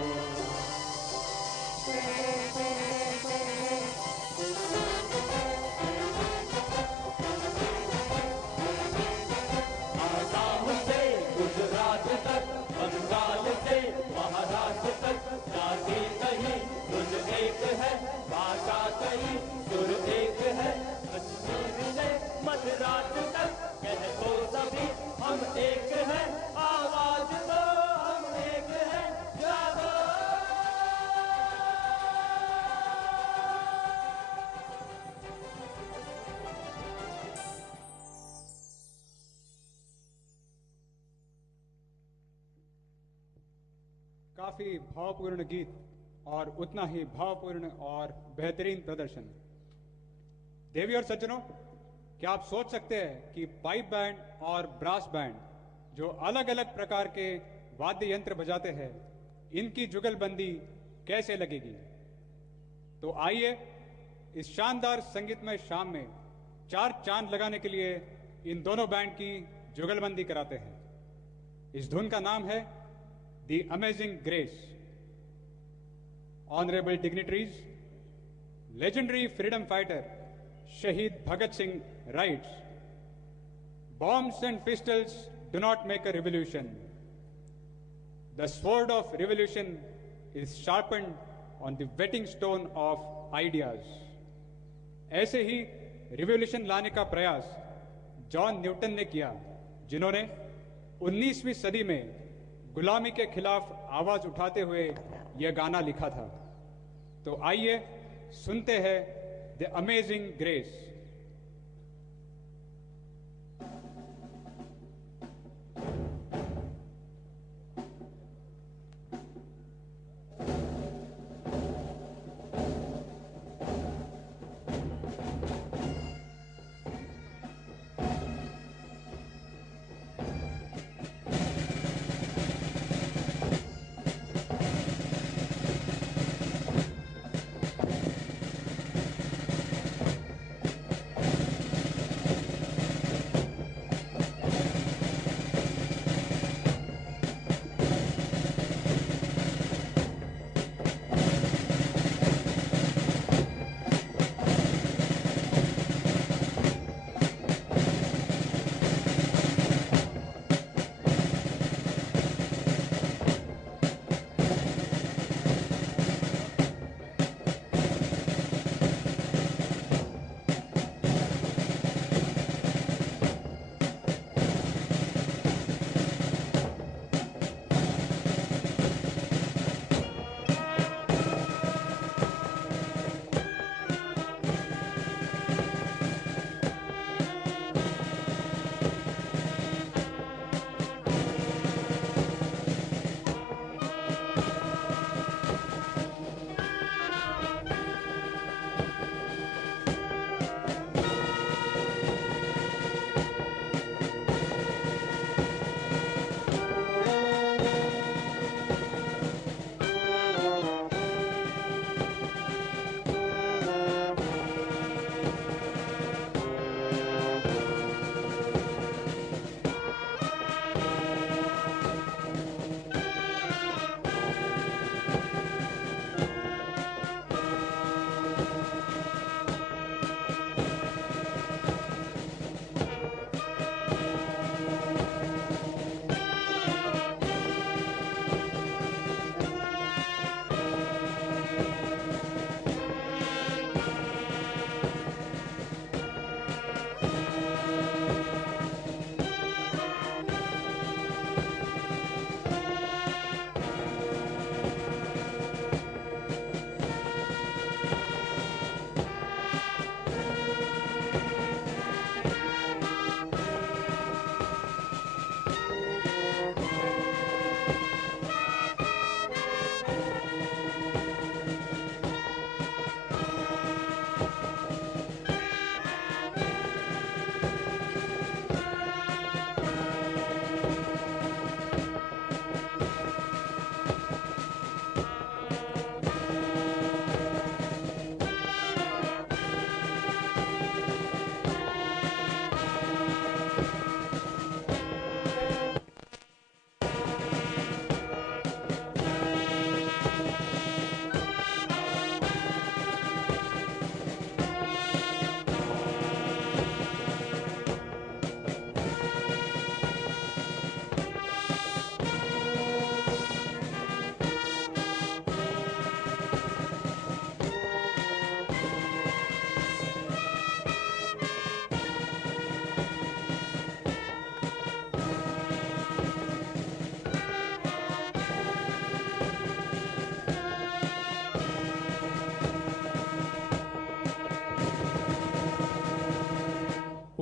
आसाम से गुजरात तक, बंगाल से महाराष्ट्र तक, जाति कहीं धुन एक है, भाषा कहीं सुर एक है। कश्मीर से मद्रास तक कह तो सभी हम एक है, आवाज तो हम एक है, जागो। काफी भावपूर्ण गीत और उतना ही भावपूर्ण और बेहतरीन प्रदर्शन। देवी और सज्जनों, क्या आप सोच सकते हैं कि पाइप बैंड और ब्रास बैंड जो अलग अलग प्रकार के वाद्य यंत्र बजाते हैं, इनकी जुगलबंदी कैसे लगेगी? तो आइए इस शानदार संगीतमय शाम में चार चांद लगाने के लिए इन दोनों बैंड की जुगलबंदी कराते हैं। इस धुन का नाम है The Amazing Grace. Honorable dignitaries, legendary freedom fighter Shahid Bhagat Singh writes, "Bombs and pistols do not make a revolution. The sword of revolution is sharpened on the whetting stone of ideas." ऐसे ही revolution लाने का प्रयास John Newton ने किया, जिन्होंने 19वीं सदी में गुलामी के खिलाफ आवाज उठाते हुए यह गाना लिखा था। तो आइए सुनते हैं द अमेजिंग ग्रेस।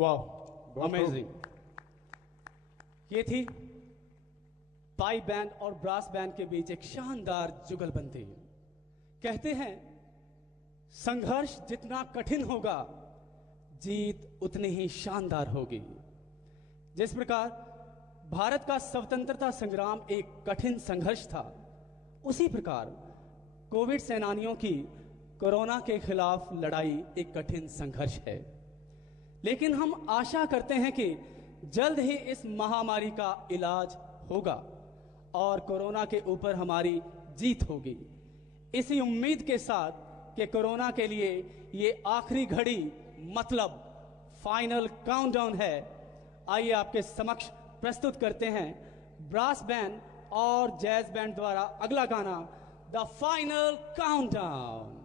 वाह, अमेजिंग। ये थी पाइप बैंड और ब्रास बैंड के बीच एक शानदार जुगलबंदी। कहते हैं संघर्ष जितना कठिन होगा, जीत उतनी ही शानदार होगी। जिस प्रकार भारत का स्वतंत्रता संग्राम एक कठिन संघर्ष था, उसी प्रकार कोविड सेनानियों की कोरोना के खिलाफ लड़ाई एक कठिन संघर्ष है। लेकिन हम आशा करते हैं कि जल्द ही इस महामारी का इलाज होगा और कोरोना के ऊपर हमारी जीत होगी। इसी उम्मीद के साथ कि कोरोना के लिए ये आखिरी घड़ी मतलब फाइनल काउंटडाउन है, आइए आपके समक्ष प्रस्तुत करते हैं ब्रास बैंड और जैज बैंड द्वारा अगला गाना the final countdown.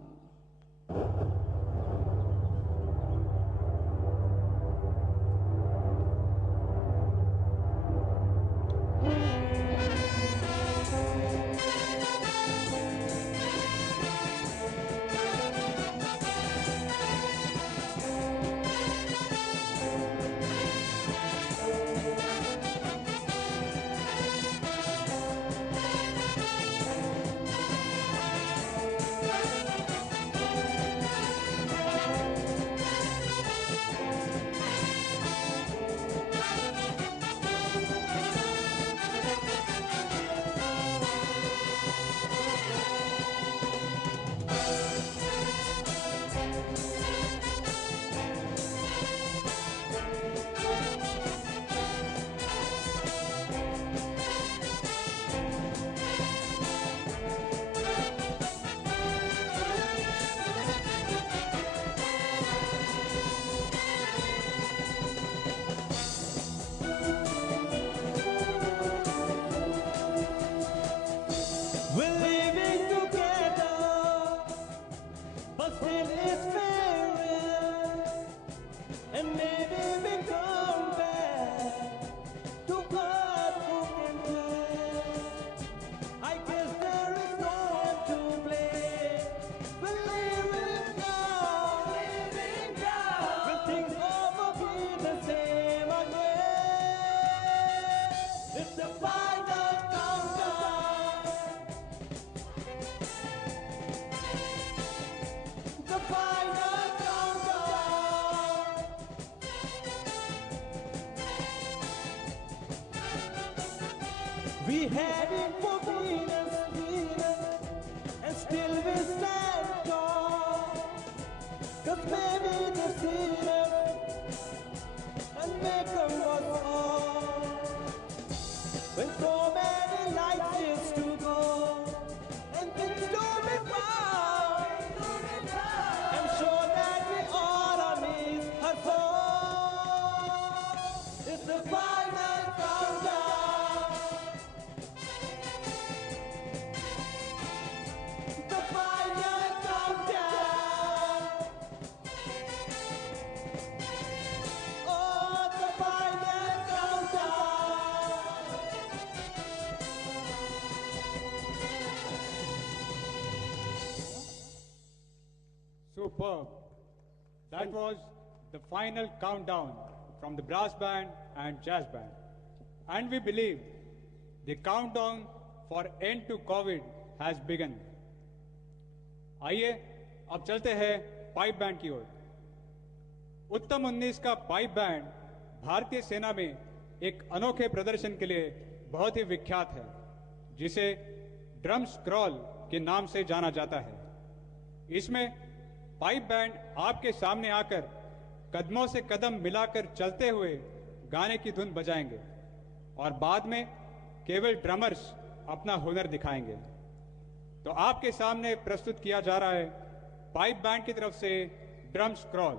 We had it for Venus, and still we stand tall. 'Cause maybe they see us and make them was all. When so many lights is to go and things to be found, I'm sure that we all are miss her soul. It's the final countdown. Superb. That was the final countdown from the brass band and jazz band. And we believe the countdown for end to COVID has begun. आइए अब चलते हैं pipe band की ओर। उत्तम 19 का pipe band भारतीय सेना में एक अनोखे प्रदर्शन के लिए बहुत ही विख्यात है, जिसे ड्रम स्क्रॉल के नाम से जाना जाता है। इसमें पाइप बैंड आपके सामने आकर कदमों से कदम मिलाकर चलते हुए गाने की धुन बजाएंगे और बाद में केवल ड्रमर्स अपना हुनर दिखाएंगे। तो आपके सामने प्रस्तुत किया जा रहा है पाइप बैंड की तरफ से ड्रम स्क्रॉल।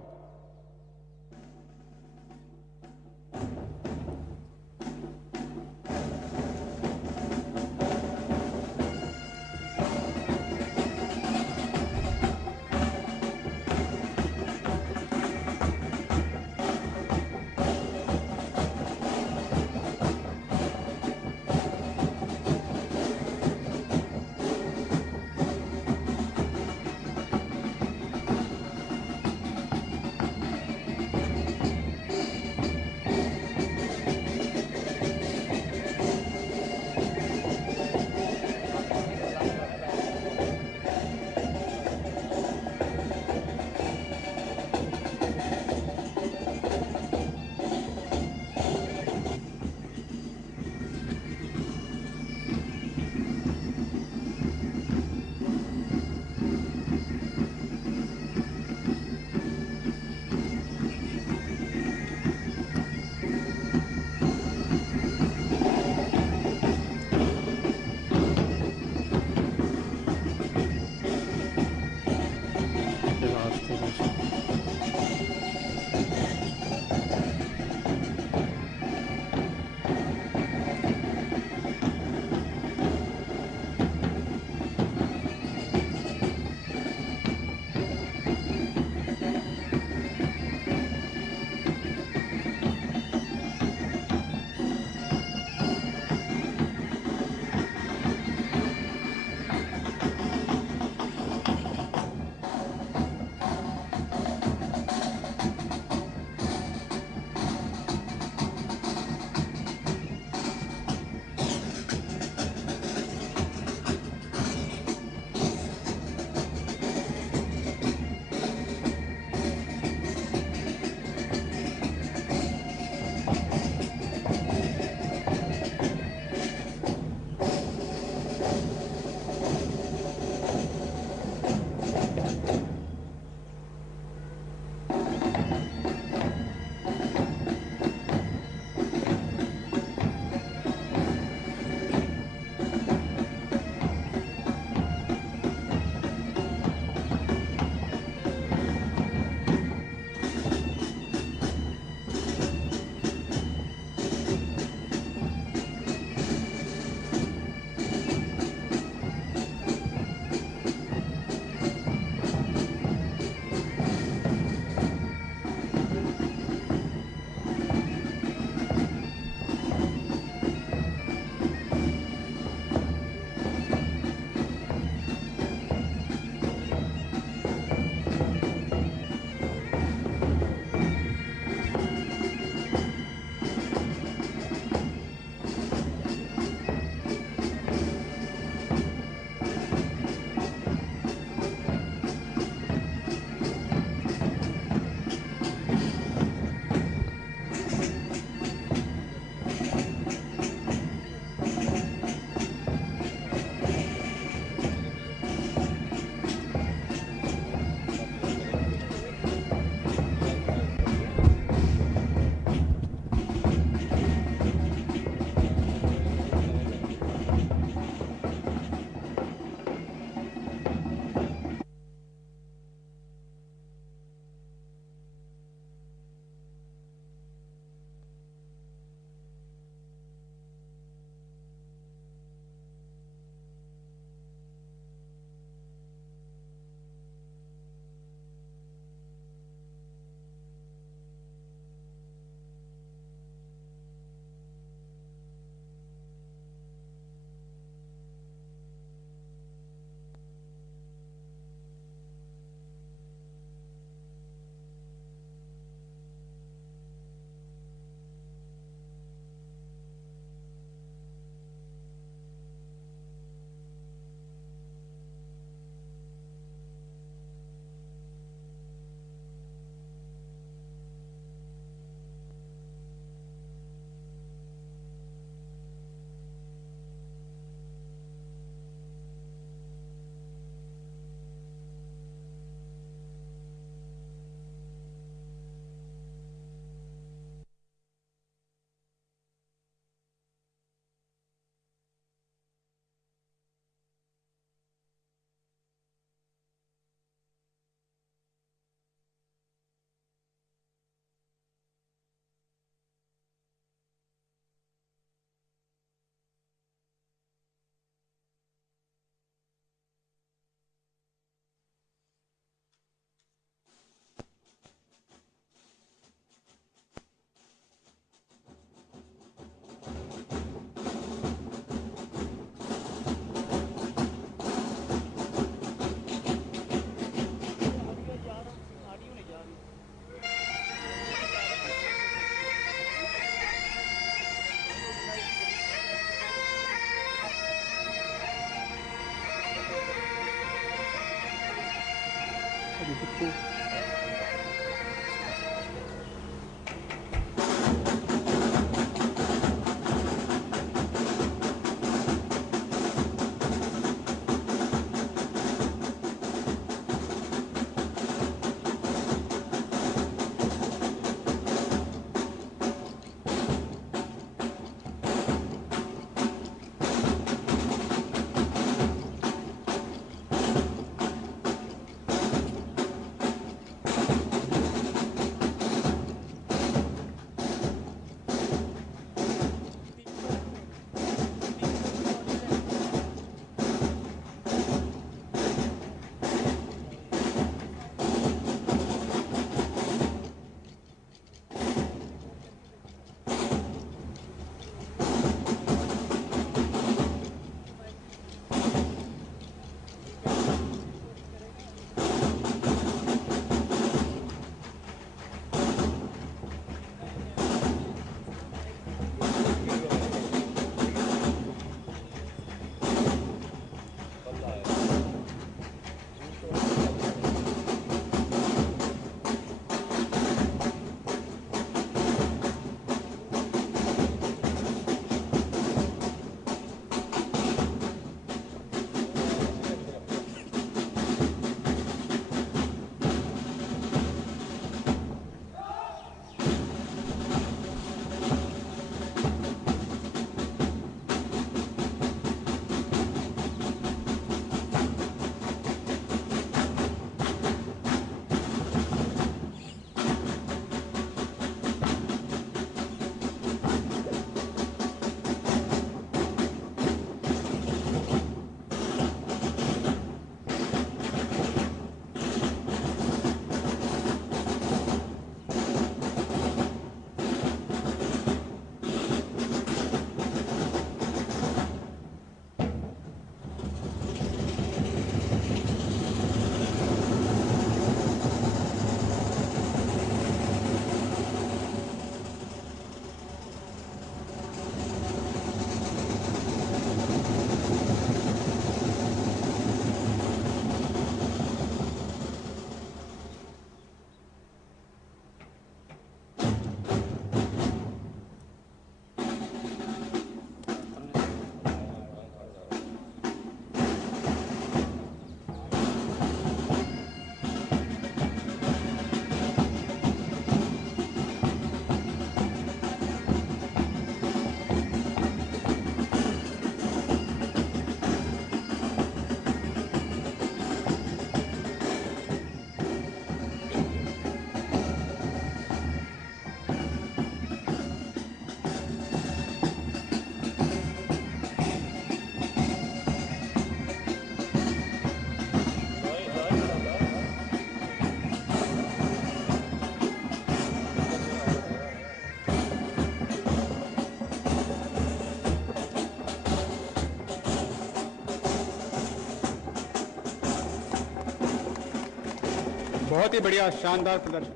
बहुत ही बढ़िया, शानदार प्रदर्शन।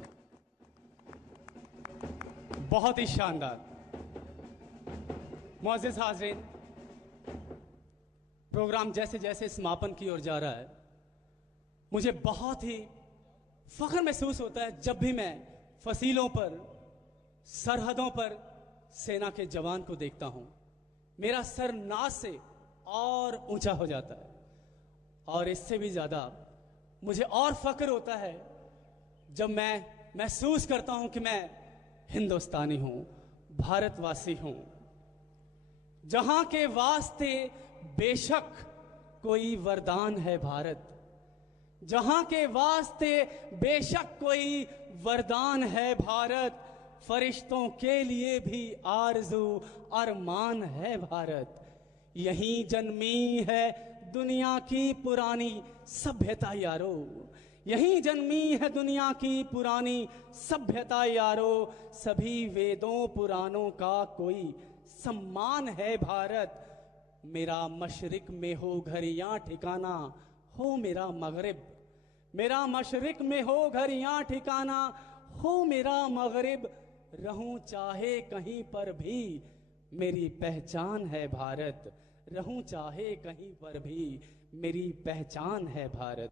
बहुत ही शानदार। मुअज़्ज़िज़ हाज़रीन, प्रोग्राम जैसे जैसे समापन की ओर जा रहा है, मुझे बहुत ही फख्र महसूस होता है जब भी मैं फसीलों पर, सरहदों पर सेना के जवान को देखता हूं। मेरा सर नाज से और ऊंचा हो जाता है। और इससे भी ज्यादा मुझे और फख्र होता है जब मैं महसूस करता हूं कि मैं हिंदुस्तानी हूं, भारतवासी हूं, जहां के वास्ते बेशक कोई वरदान है भारत, जहां के वास्ते बेशक कोई वरदान है भारत, फरिश्तों के लिए भी आरज़ू अरमान है भारत। यहीं जन्मी है दुनिया की पुरानी सभ्यता यारो, यहीं जन्मी है दुनिया की पुरानी सभ्यता यारो। सभी वेदों पुराणों का कोई सम्मान है भारत। मेरा मशरिक में हो घर या ठिकाना हो मेरा मगरिब, मेरा मशरिक में हो घर या ठिकाना हो मेरा मगरिब। रहूं चाहे कहीं पर भी मेरी पहचान है भारत, रहूं चाहे कहीं पर भी मेरी पहचान है भारत।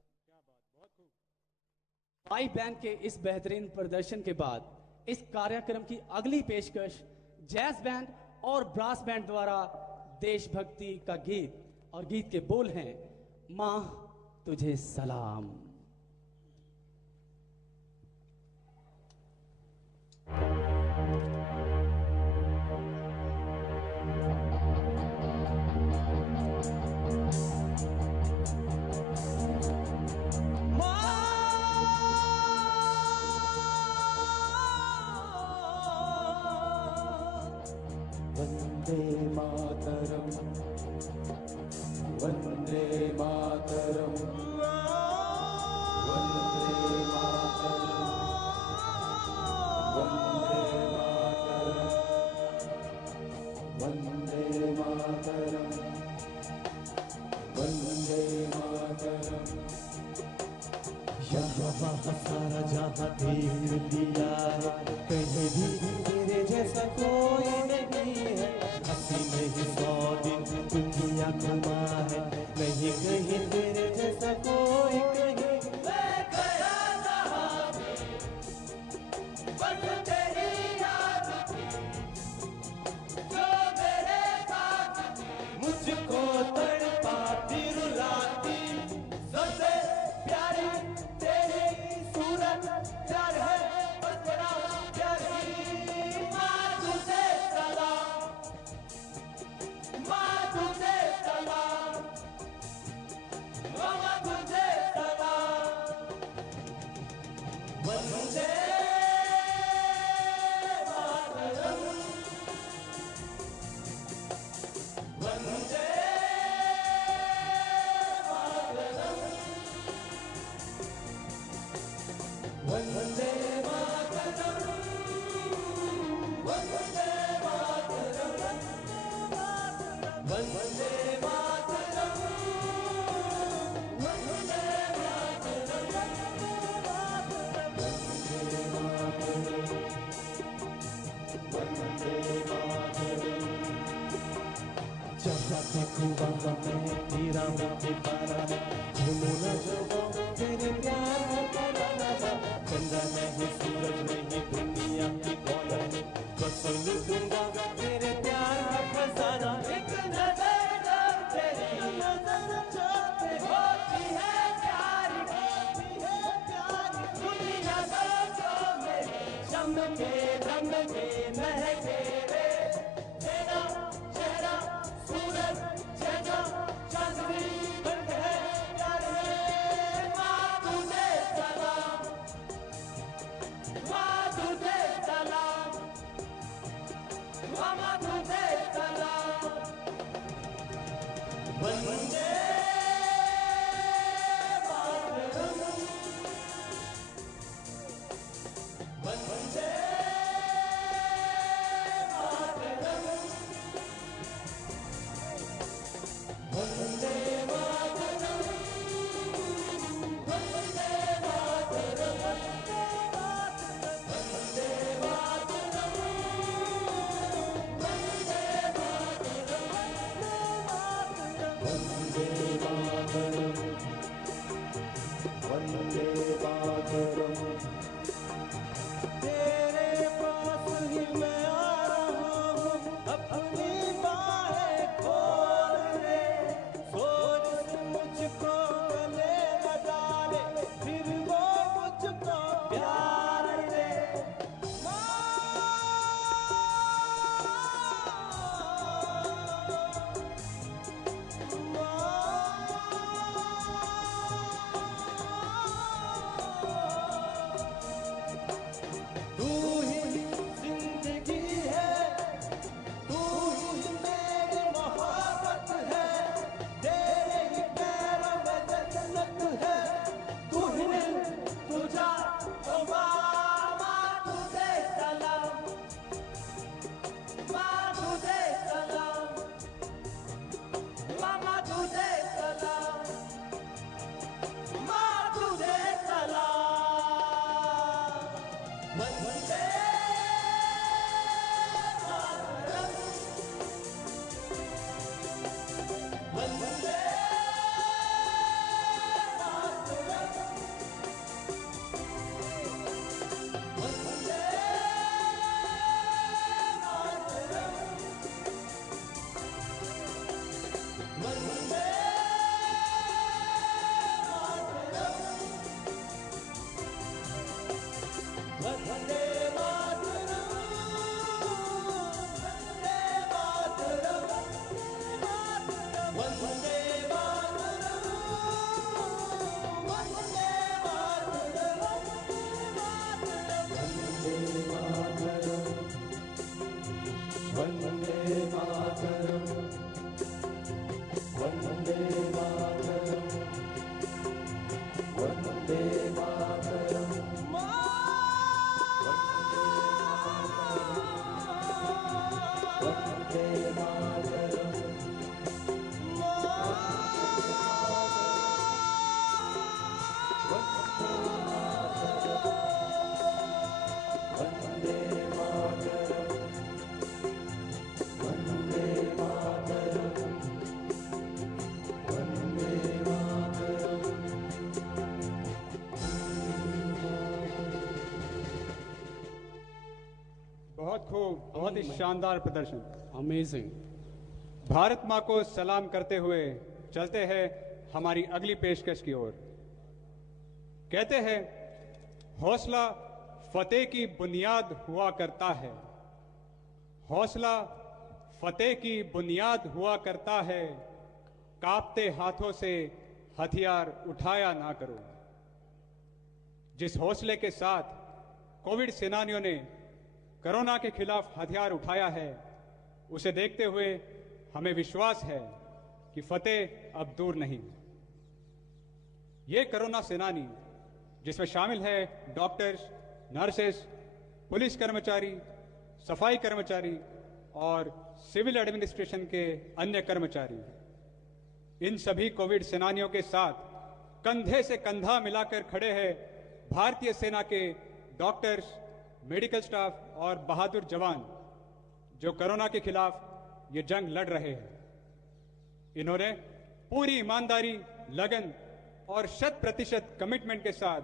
आई बैंड के इस बेहतरीन प्रदर्शन के बाद इस कार्यक्रम की अगली पेशकश जैज बैंड और ब्रास बैंड द्वारा देशभक्ति का गीत, और गीत के बोल हैं माँ तुझे सलाम। वंदे मातरम, वंदे मातरम, वंदे मातरम, वंदे मातरम, वंदे मातरम। यहाँ वहाँ सारा जहाँ देख लिया है, कहीं भी तेरे जैसा कोई नहीं है। हंसी नहीं 100 दिन दुनिया घुमा है, नहीं कहीं तेरे जैसा कोई कहीं। मैं गया जहाँ भी, बस तेरी याद थी, जो मेरे साथ मुझको तड़पाती रुलाती, सबसे प्यारी तेरी सूरत प्यार है, बस तेरा प्यार ही। माँ तुझे सलाम, माँ तुझे सलाम, माँ तुझे सलाम। वंदे मातरम, वंदे मातरम, वंदे मातरम, वंदे मातरम, वंदे मातरम, वंदे जहाँ देखूँ वहाँ मैं तेरा मुझे पारा, झूमूं न जगो तेरे प्यार का गाना। चंदा नहीं सूरज नहीं दुनिया की दौलत, बस सुन दूंगा तेरे प्यार का खजाना। एक नजर जब तेरी होती है प्यारी, दुनिया सोचो में चमके रंगे महके रे। तेरा चेहरा सूरज जैसा चांदनी बनके है प्यार है। माँ तुझे सलाम, माँ तुझे सलाम, माँ तुझे सलाम। वंदे मातरम, वंदे मातरम, वंदे मातरम, वंदे मातरम, वंदे मातरम, वंदे मातरम, वंदे मातरम। तेरे पास ही मैं आ रहा हूँ, अपनी बाहें खोल ले। सोच से मुझको गले लगा ले, फिर वो मुझको प्यार दे। तू ही जिंदगी है, तू ही मेरी मोहब्बत है, तेरे ही पैरों में जन्नत है। तू ही दिल, तुझा ओ माँ तुझे सलाम, माँ तुझे सलाम, मामा तुझे सलाम, माँ तुझे सलाम। वंदे मातरम, वंदे मातरम, खूब, बहुत ही शानदार प्रदर्शन। अमेजिंग। भारत माँ को सलाम करते हुए चलते हैं हमारी अगली पेशकश की ओर। कहते हैं, हौसला फतेह की बुनियाद हुआ करता है। हौसला फतेह की बुनियाद हुआ करता है। कांपते हाथों से हथियार उठाया ना करो। जिस हौसले के साथ कोविड सेनानियों ने कोरोना के खिलाफ हथियार उठाया है, उसे देखते हुए हमें विश्वास है कि फतेह अब दूर नहीं। ये कोरोना सेनानी, जिसमें शामिल है डॉक्टर्स, नर्सेस, पुलिस कर्मचारी, सफाई कर्मचारी और सिविल एडमिनिस्ट्रेशन के अन्य कर्मचारी, इन सभी कोविड सेनानियों के साथ कंधे से कंधा मिलाकर खड़े हैं भारतीय सेना के डॉक्टर्स, मेडिकल स्टाफ और बहादुर जवान, जो कोरोना के खिलाफ ये जंग लड़ रहे हैं। इन्होंने पूरी ईमानदारी, लगन और 100% कमिटमेंट के साथ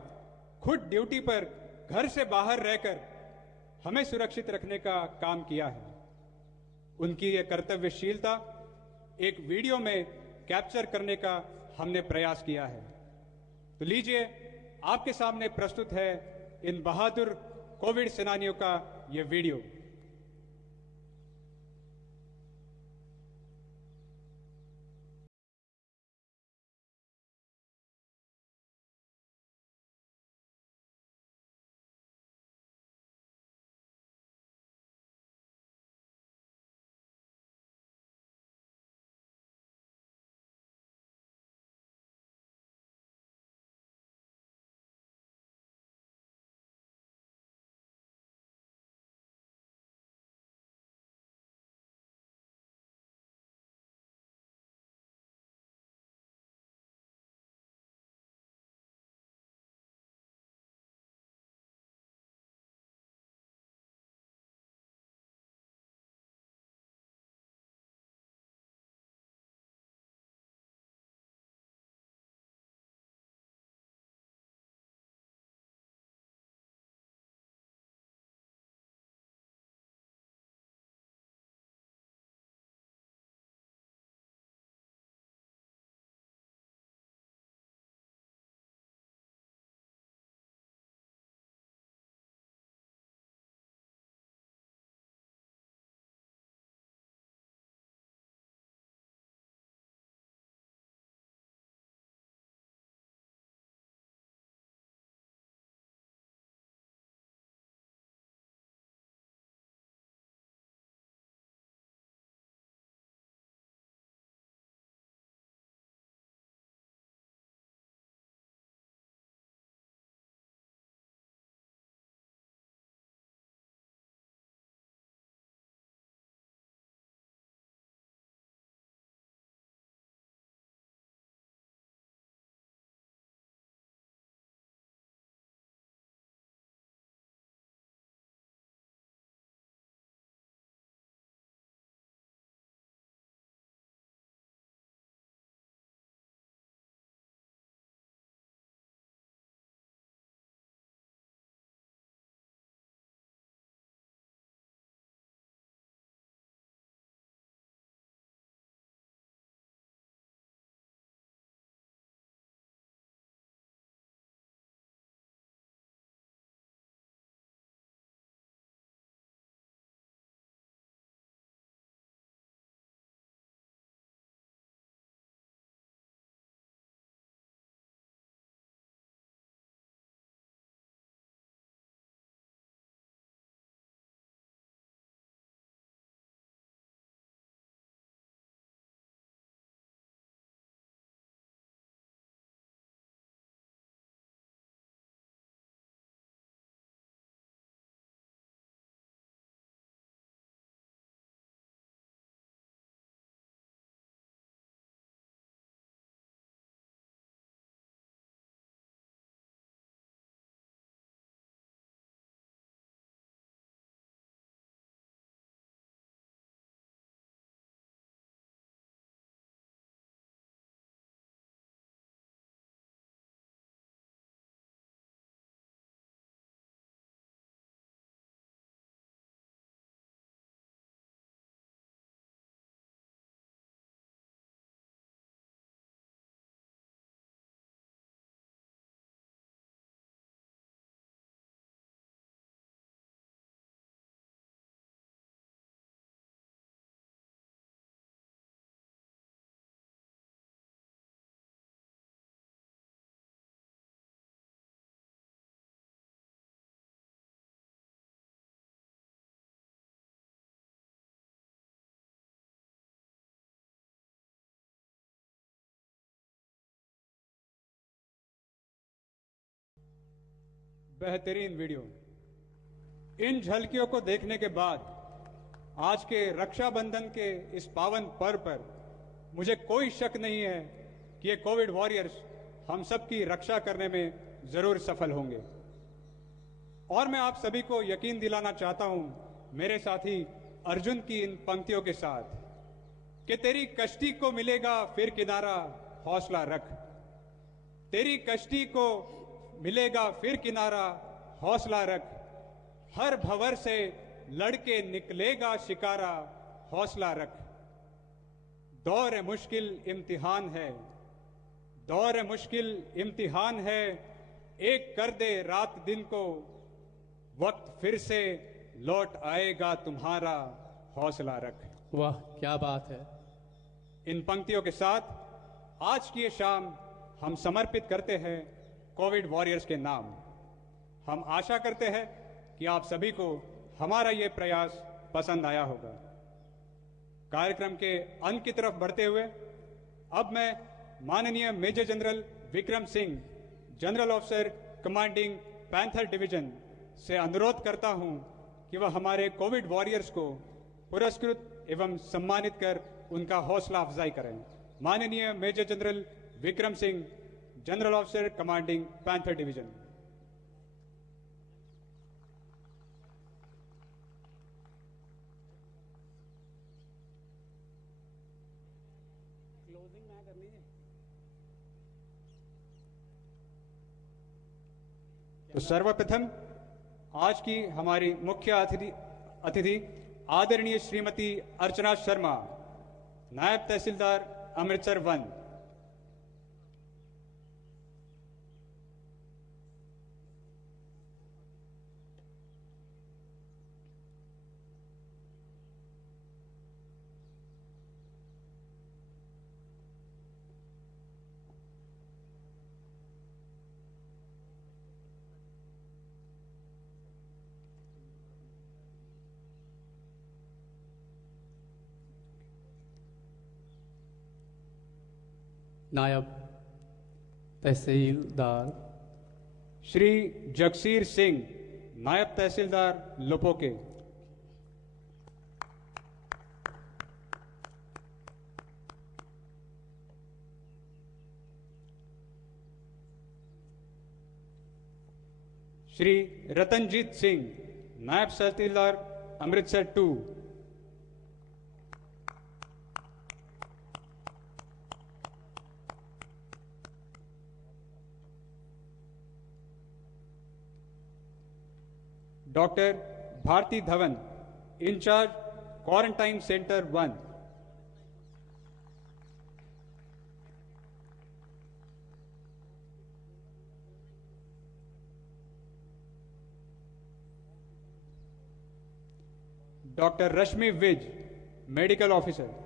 खुद ड्यूटी पर घर से बाहर रहकर हमें सुरक्षित रखने का काम किया है। उनकी ये कर्तव्यशीलता एक वीडियो में कैप्चर करने का हमने प्रयास किया है। तो लीजिए, आपके सामने प्रस्तुत है इन बहादुर कोविड सेनानियों का ये वीडियो। बेहतरीन वीडियो। इन झलकियों को देखने के बाद आज के रक्षाबंधन के इस पावन पर्व पर मुझे कोई शक नहीं है कि ये कोविड वॉरियर्स हम सबकी रक्षा करने में जरूर सफल होंगे। और मैं आप सभी को यकीन दिलाना चाहता हूं मेरे साथी अर्जुन की इन पंक्तियों के साथ कि तेरी कश्ती को मिलेगा फिर किनारा, हौसला रख। तेरी कश्ती को मिलेगा फिर किनारा, हौसला रख। हर भंवर से लड़के निकलेगा शिकारा, हौसला रख। दौर मुश्किल इम्तिहान है, दौर मुश्किल इम्तिहान है। एक कर दे रात दिन को, वक्त फिर से लौट आएगा तुम्हारा, हौसला रख। वाह, क्या बात है। इन पंक्तियों के साथ आज की ये शाम हम समर्पित करते हैं कोविड वॉरियर्स के नाम। हम आशा करते हैं कि आप सभी को हमारा ये प्रयास पसंद आया होगा। कार्यक्रम के अंत की तरफ बढ़ते हुए अब मैं माननीय major general Vikram Singh, general officer commanding panther division से अनुरोध करता हूं कि वह हमारे कोविड वॉरियर्स को पुरस्कृत एवं सम्मानित कर उनका हौसला अफजाई करें। माननीय major general Vikram Singh, general officer commanding panther division. तो सर्वप्रथम आज की हमारी मुख्य अतिथि आदरणीय श्रीमती अर्चना शर्मा, नायब तहसीलदार अमृतसर 1। नायब तहसीलदार श्री जगसीर सिंह, नायब तहसीलदार लोपोके। श्री रतनजीत सिंह, नायब tehsildar Amritsar 2। Doctor Bharti Dhawan, incharge quarantine centre 1। Doctor Rashmi Vij, medical officer.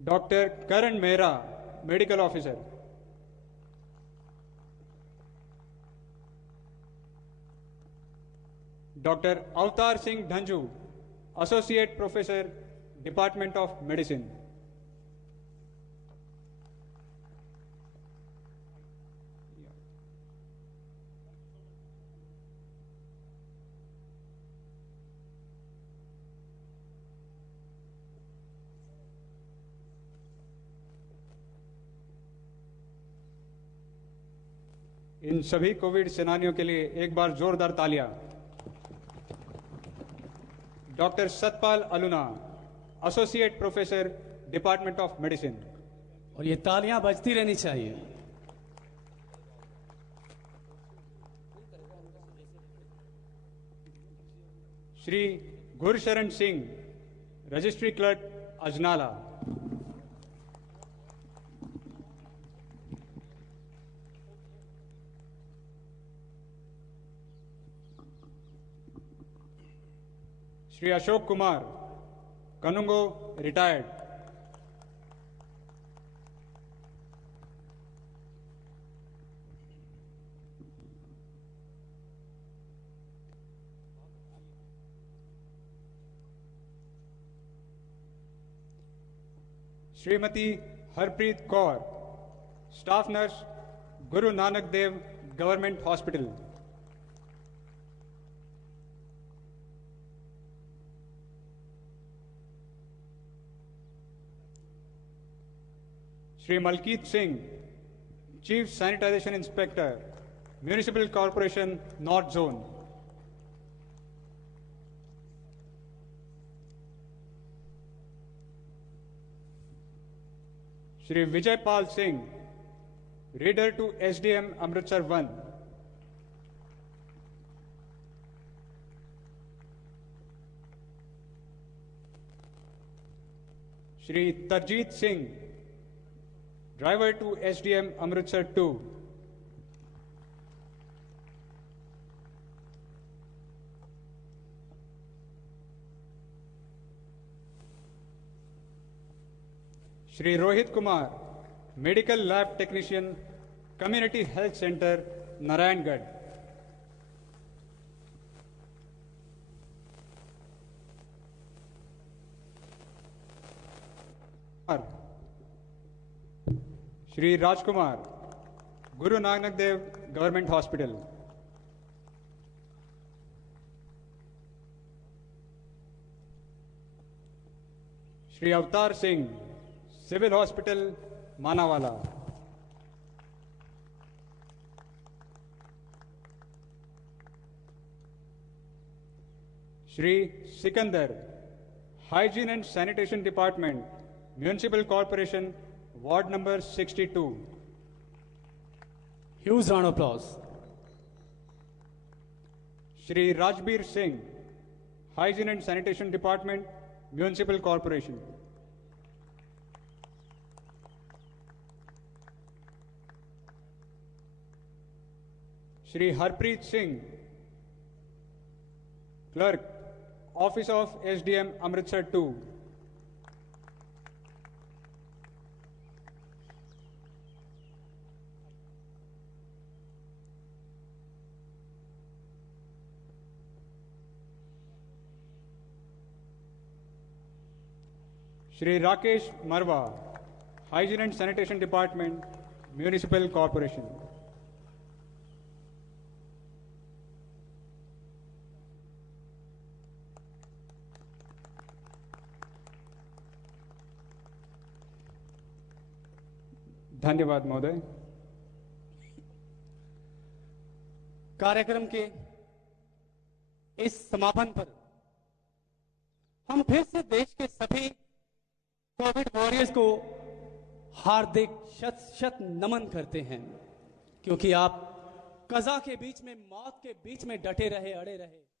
Doctor Karan Mehra, medical officer. Doctor Avtar Singh Dhanju, associate professor, department of medicine. इन सभी कोविड सेनानियों के लिए एक बार जोरदार तालियां। Doctor Satpal Aluna, associate professor, department of medicine. और ये तालियां बजती रहनी चाहिए। Shri Gursharan Singh, registry clerk, Ajnala. श्री अशोक कुमार, कनुंगो, retired. Shrimati Harpreet Kaur, staff nurse, Guru Nanak Dev government hospital. Shri Malkit Singh, chief sanitization inspector, municipal corporation north zone. Shri Vijay Pal Singh, reader to SDM Amritsar 1। Shri Tarjit Singh, driver to SDM Amritsar 2। Shri Rohit Kumar, medical lab technician, community health centre, Narayangarh. Shri Rajkumar, Guru Nanak Dev government hospital. Shri Avtar Singh, civil hospital Manawala. Shri Sikandar, hygiene and sanitation department, municipal corporation, ward number 62। Huge round of applause. Shri Rajbir Singh, hygiene and sanitation department, municipal corporation. Shri Harpreet Singh, clerk, office of SDM Amritsar 2। Shri Rakesh Marwah, hygiene and sanitation department, municipal corporation. धन्यवाद महोदय। कार्यक्रम के इस समापन पर हम फिर से देश के सभी कोविड वॉरियर्स को हार्दिक शत शत नमन करते हैं, क्योंकि आप कज़ा के बीच में, मौत के बीच में डटे रहे, अड़े रहे।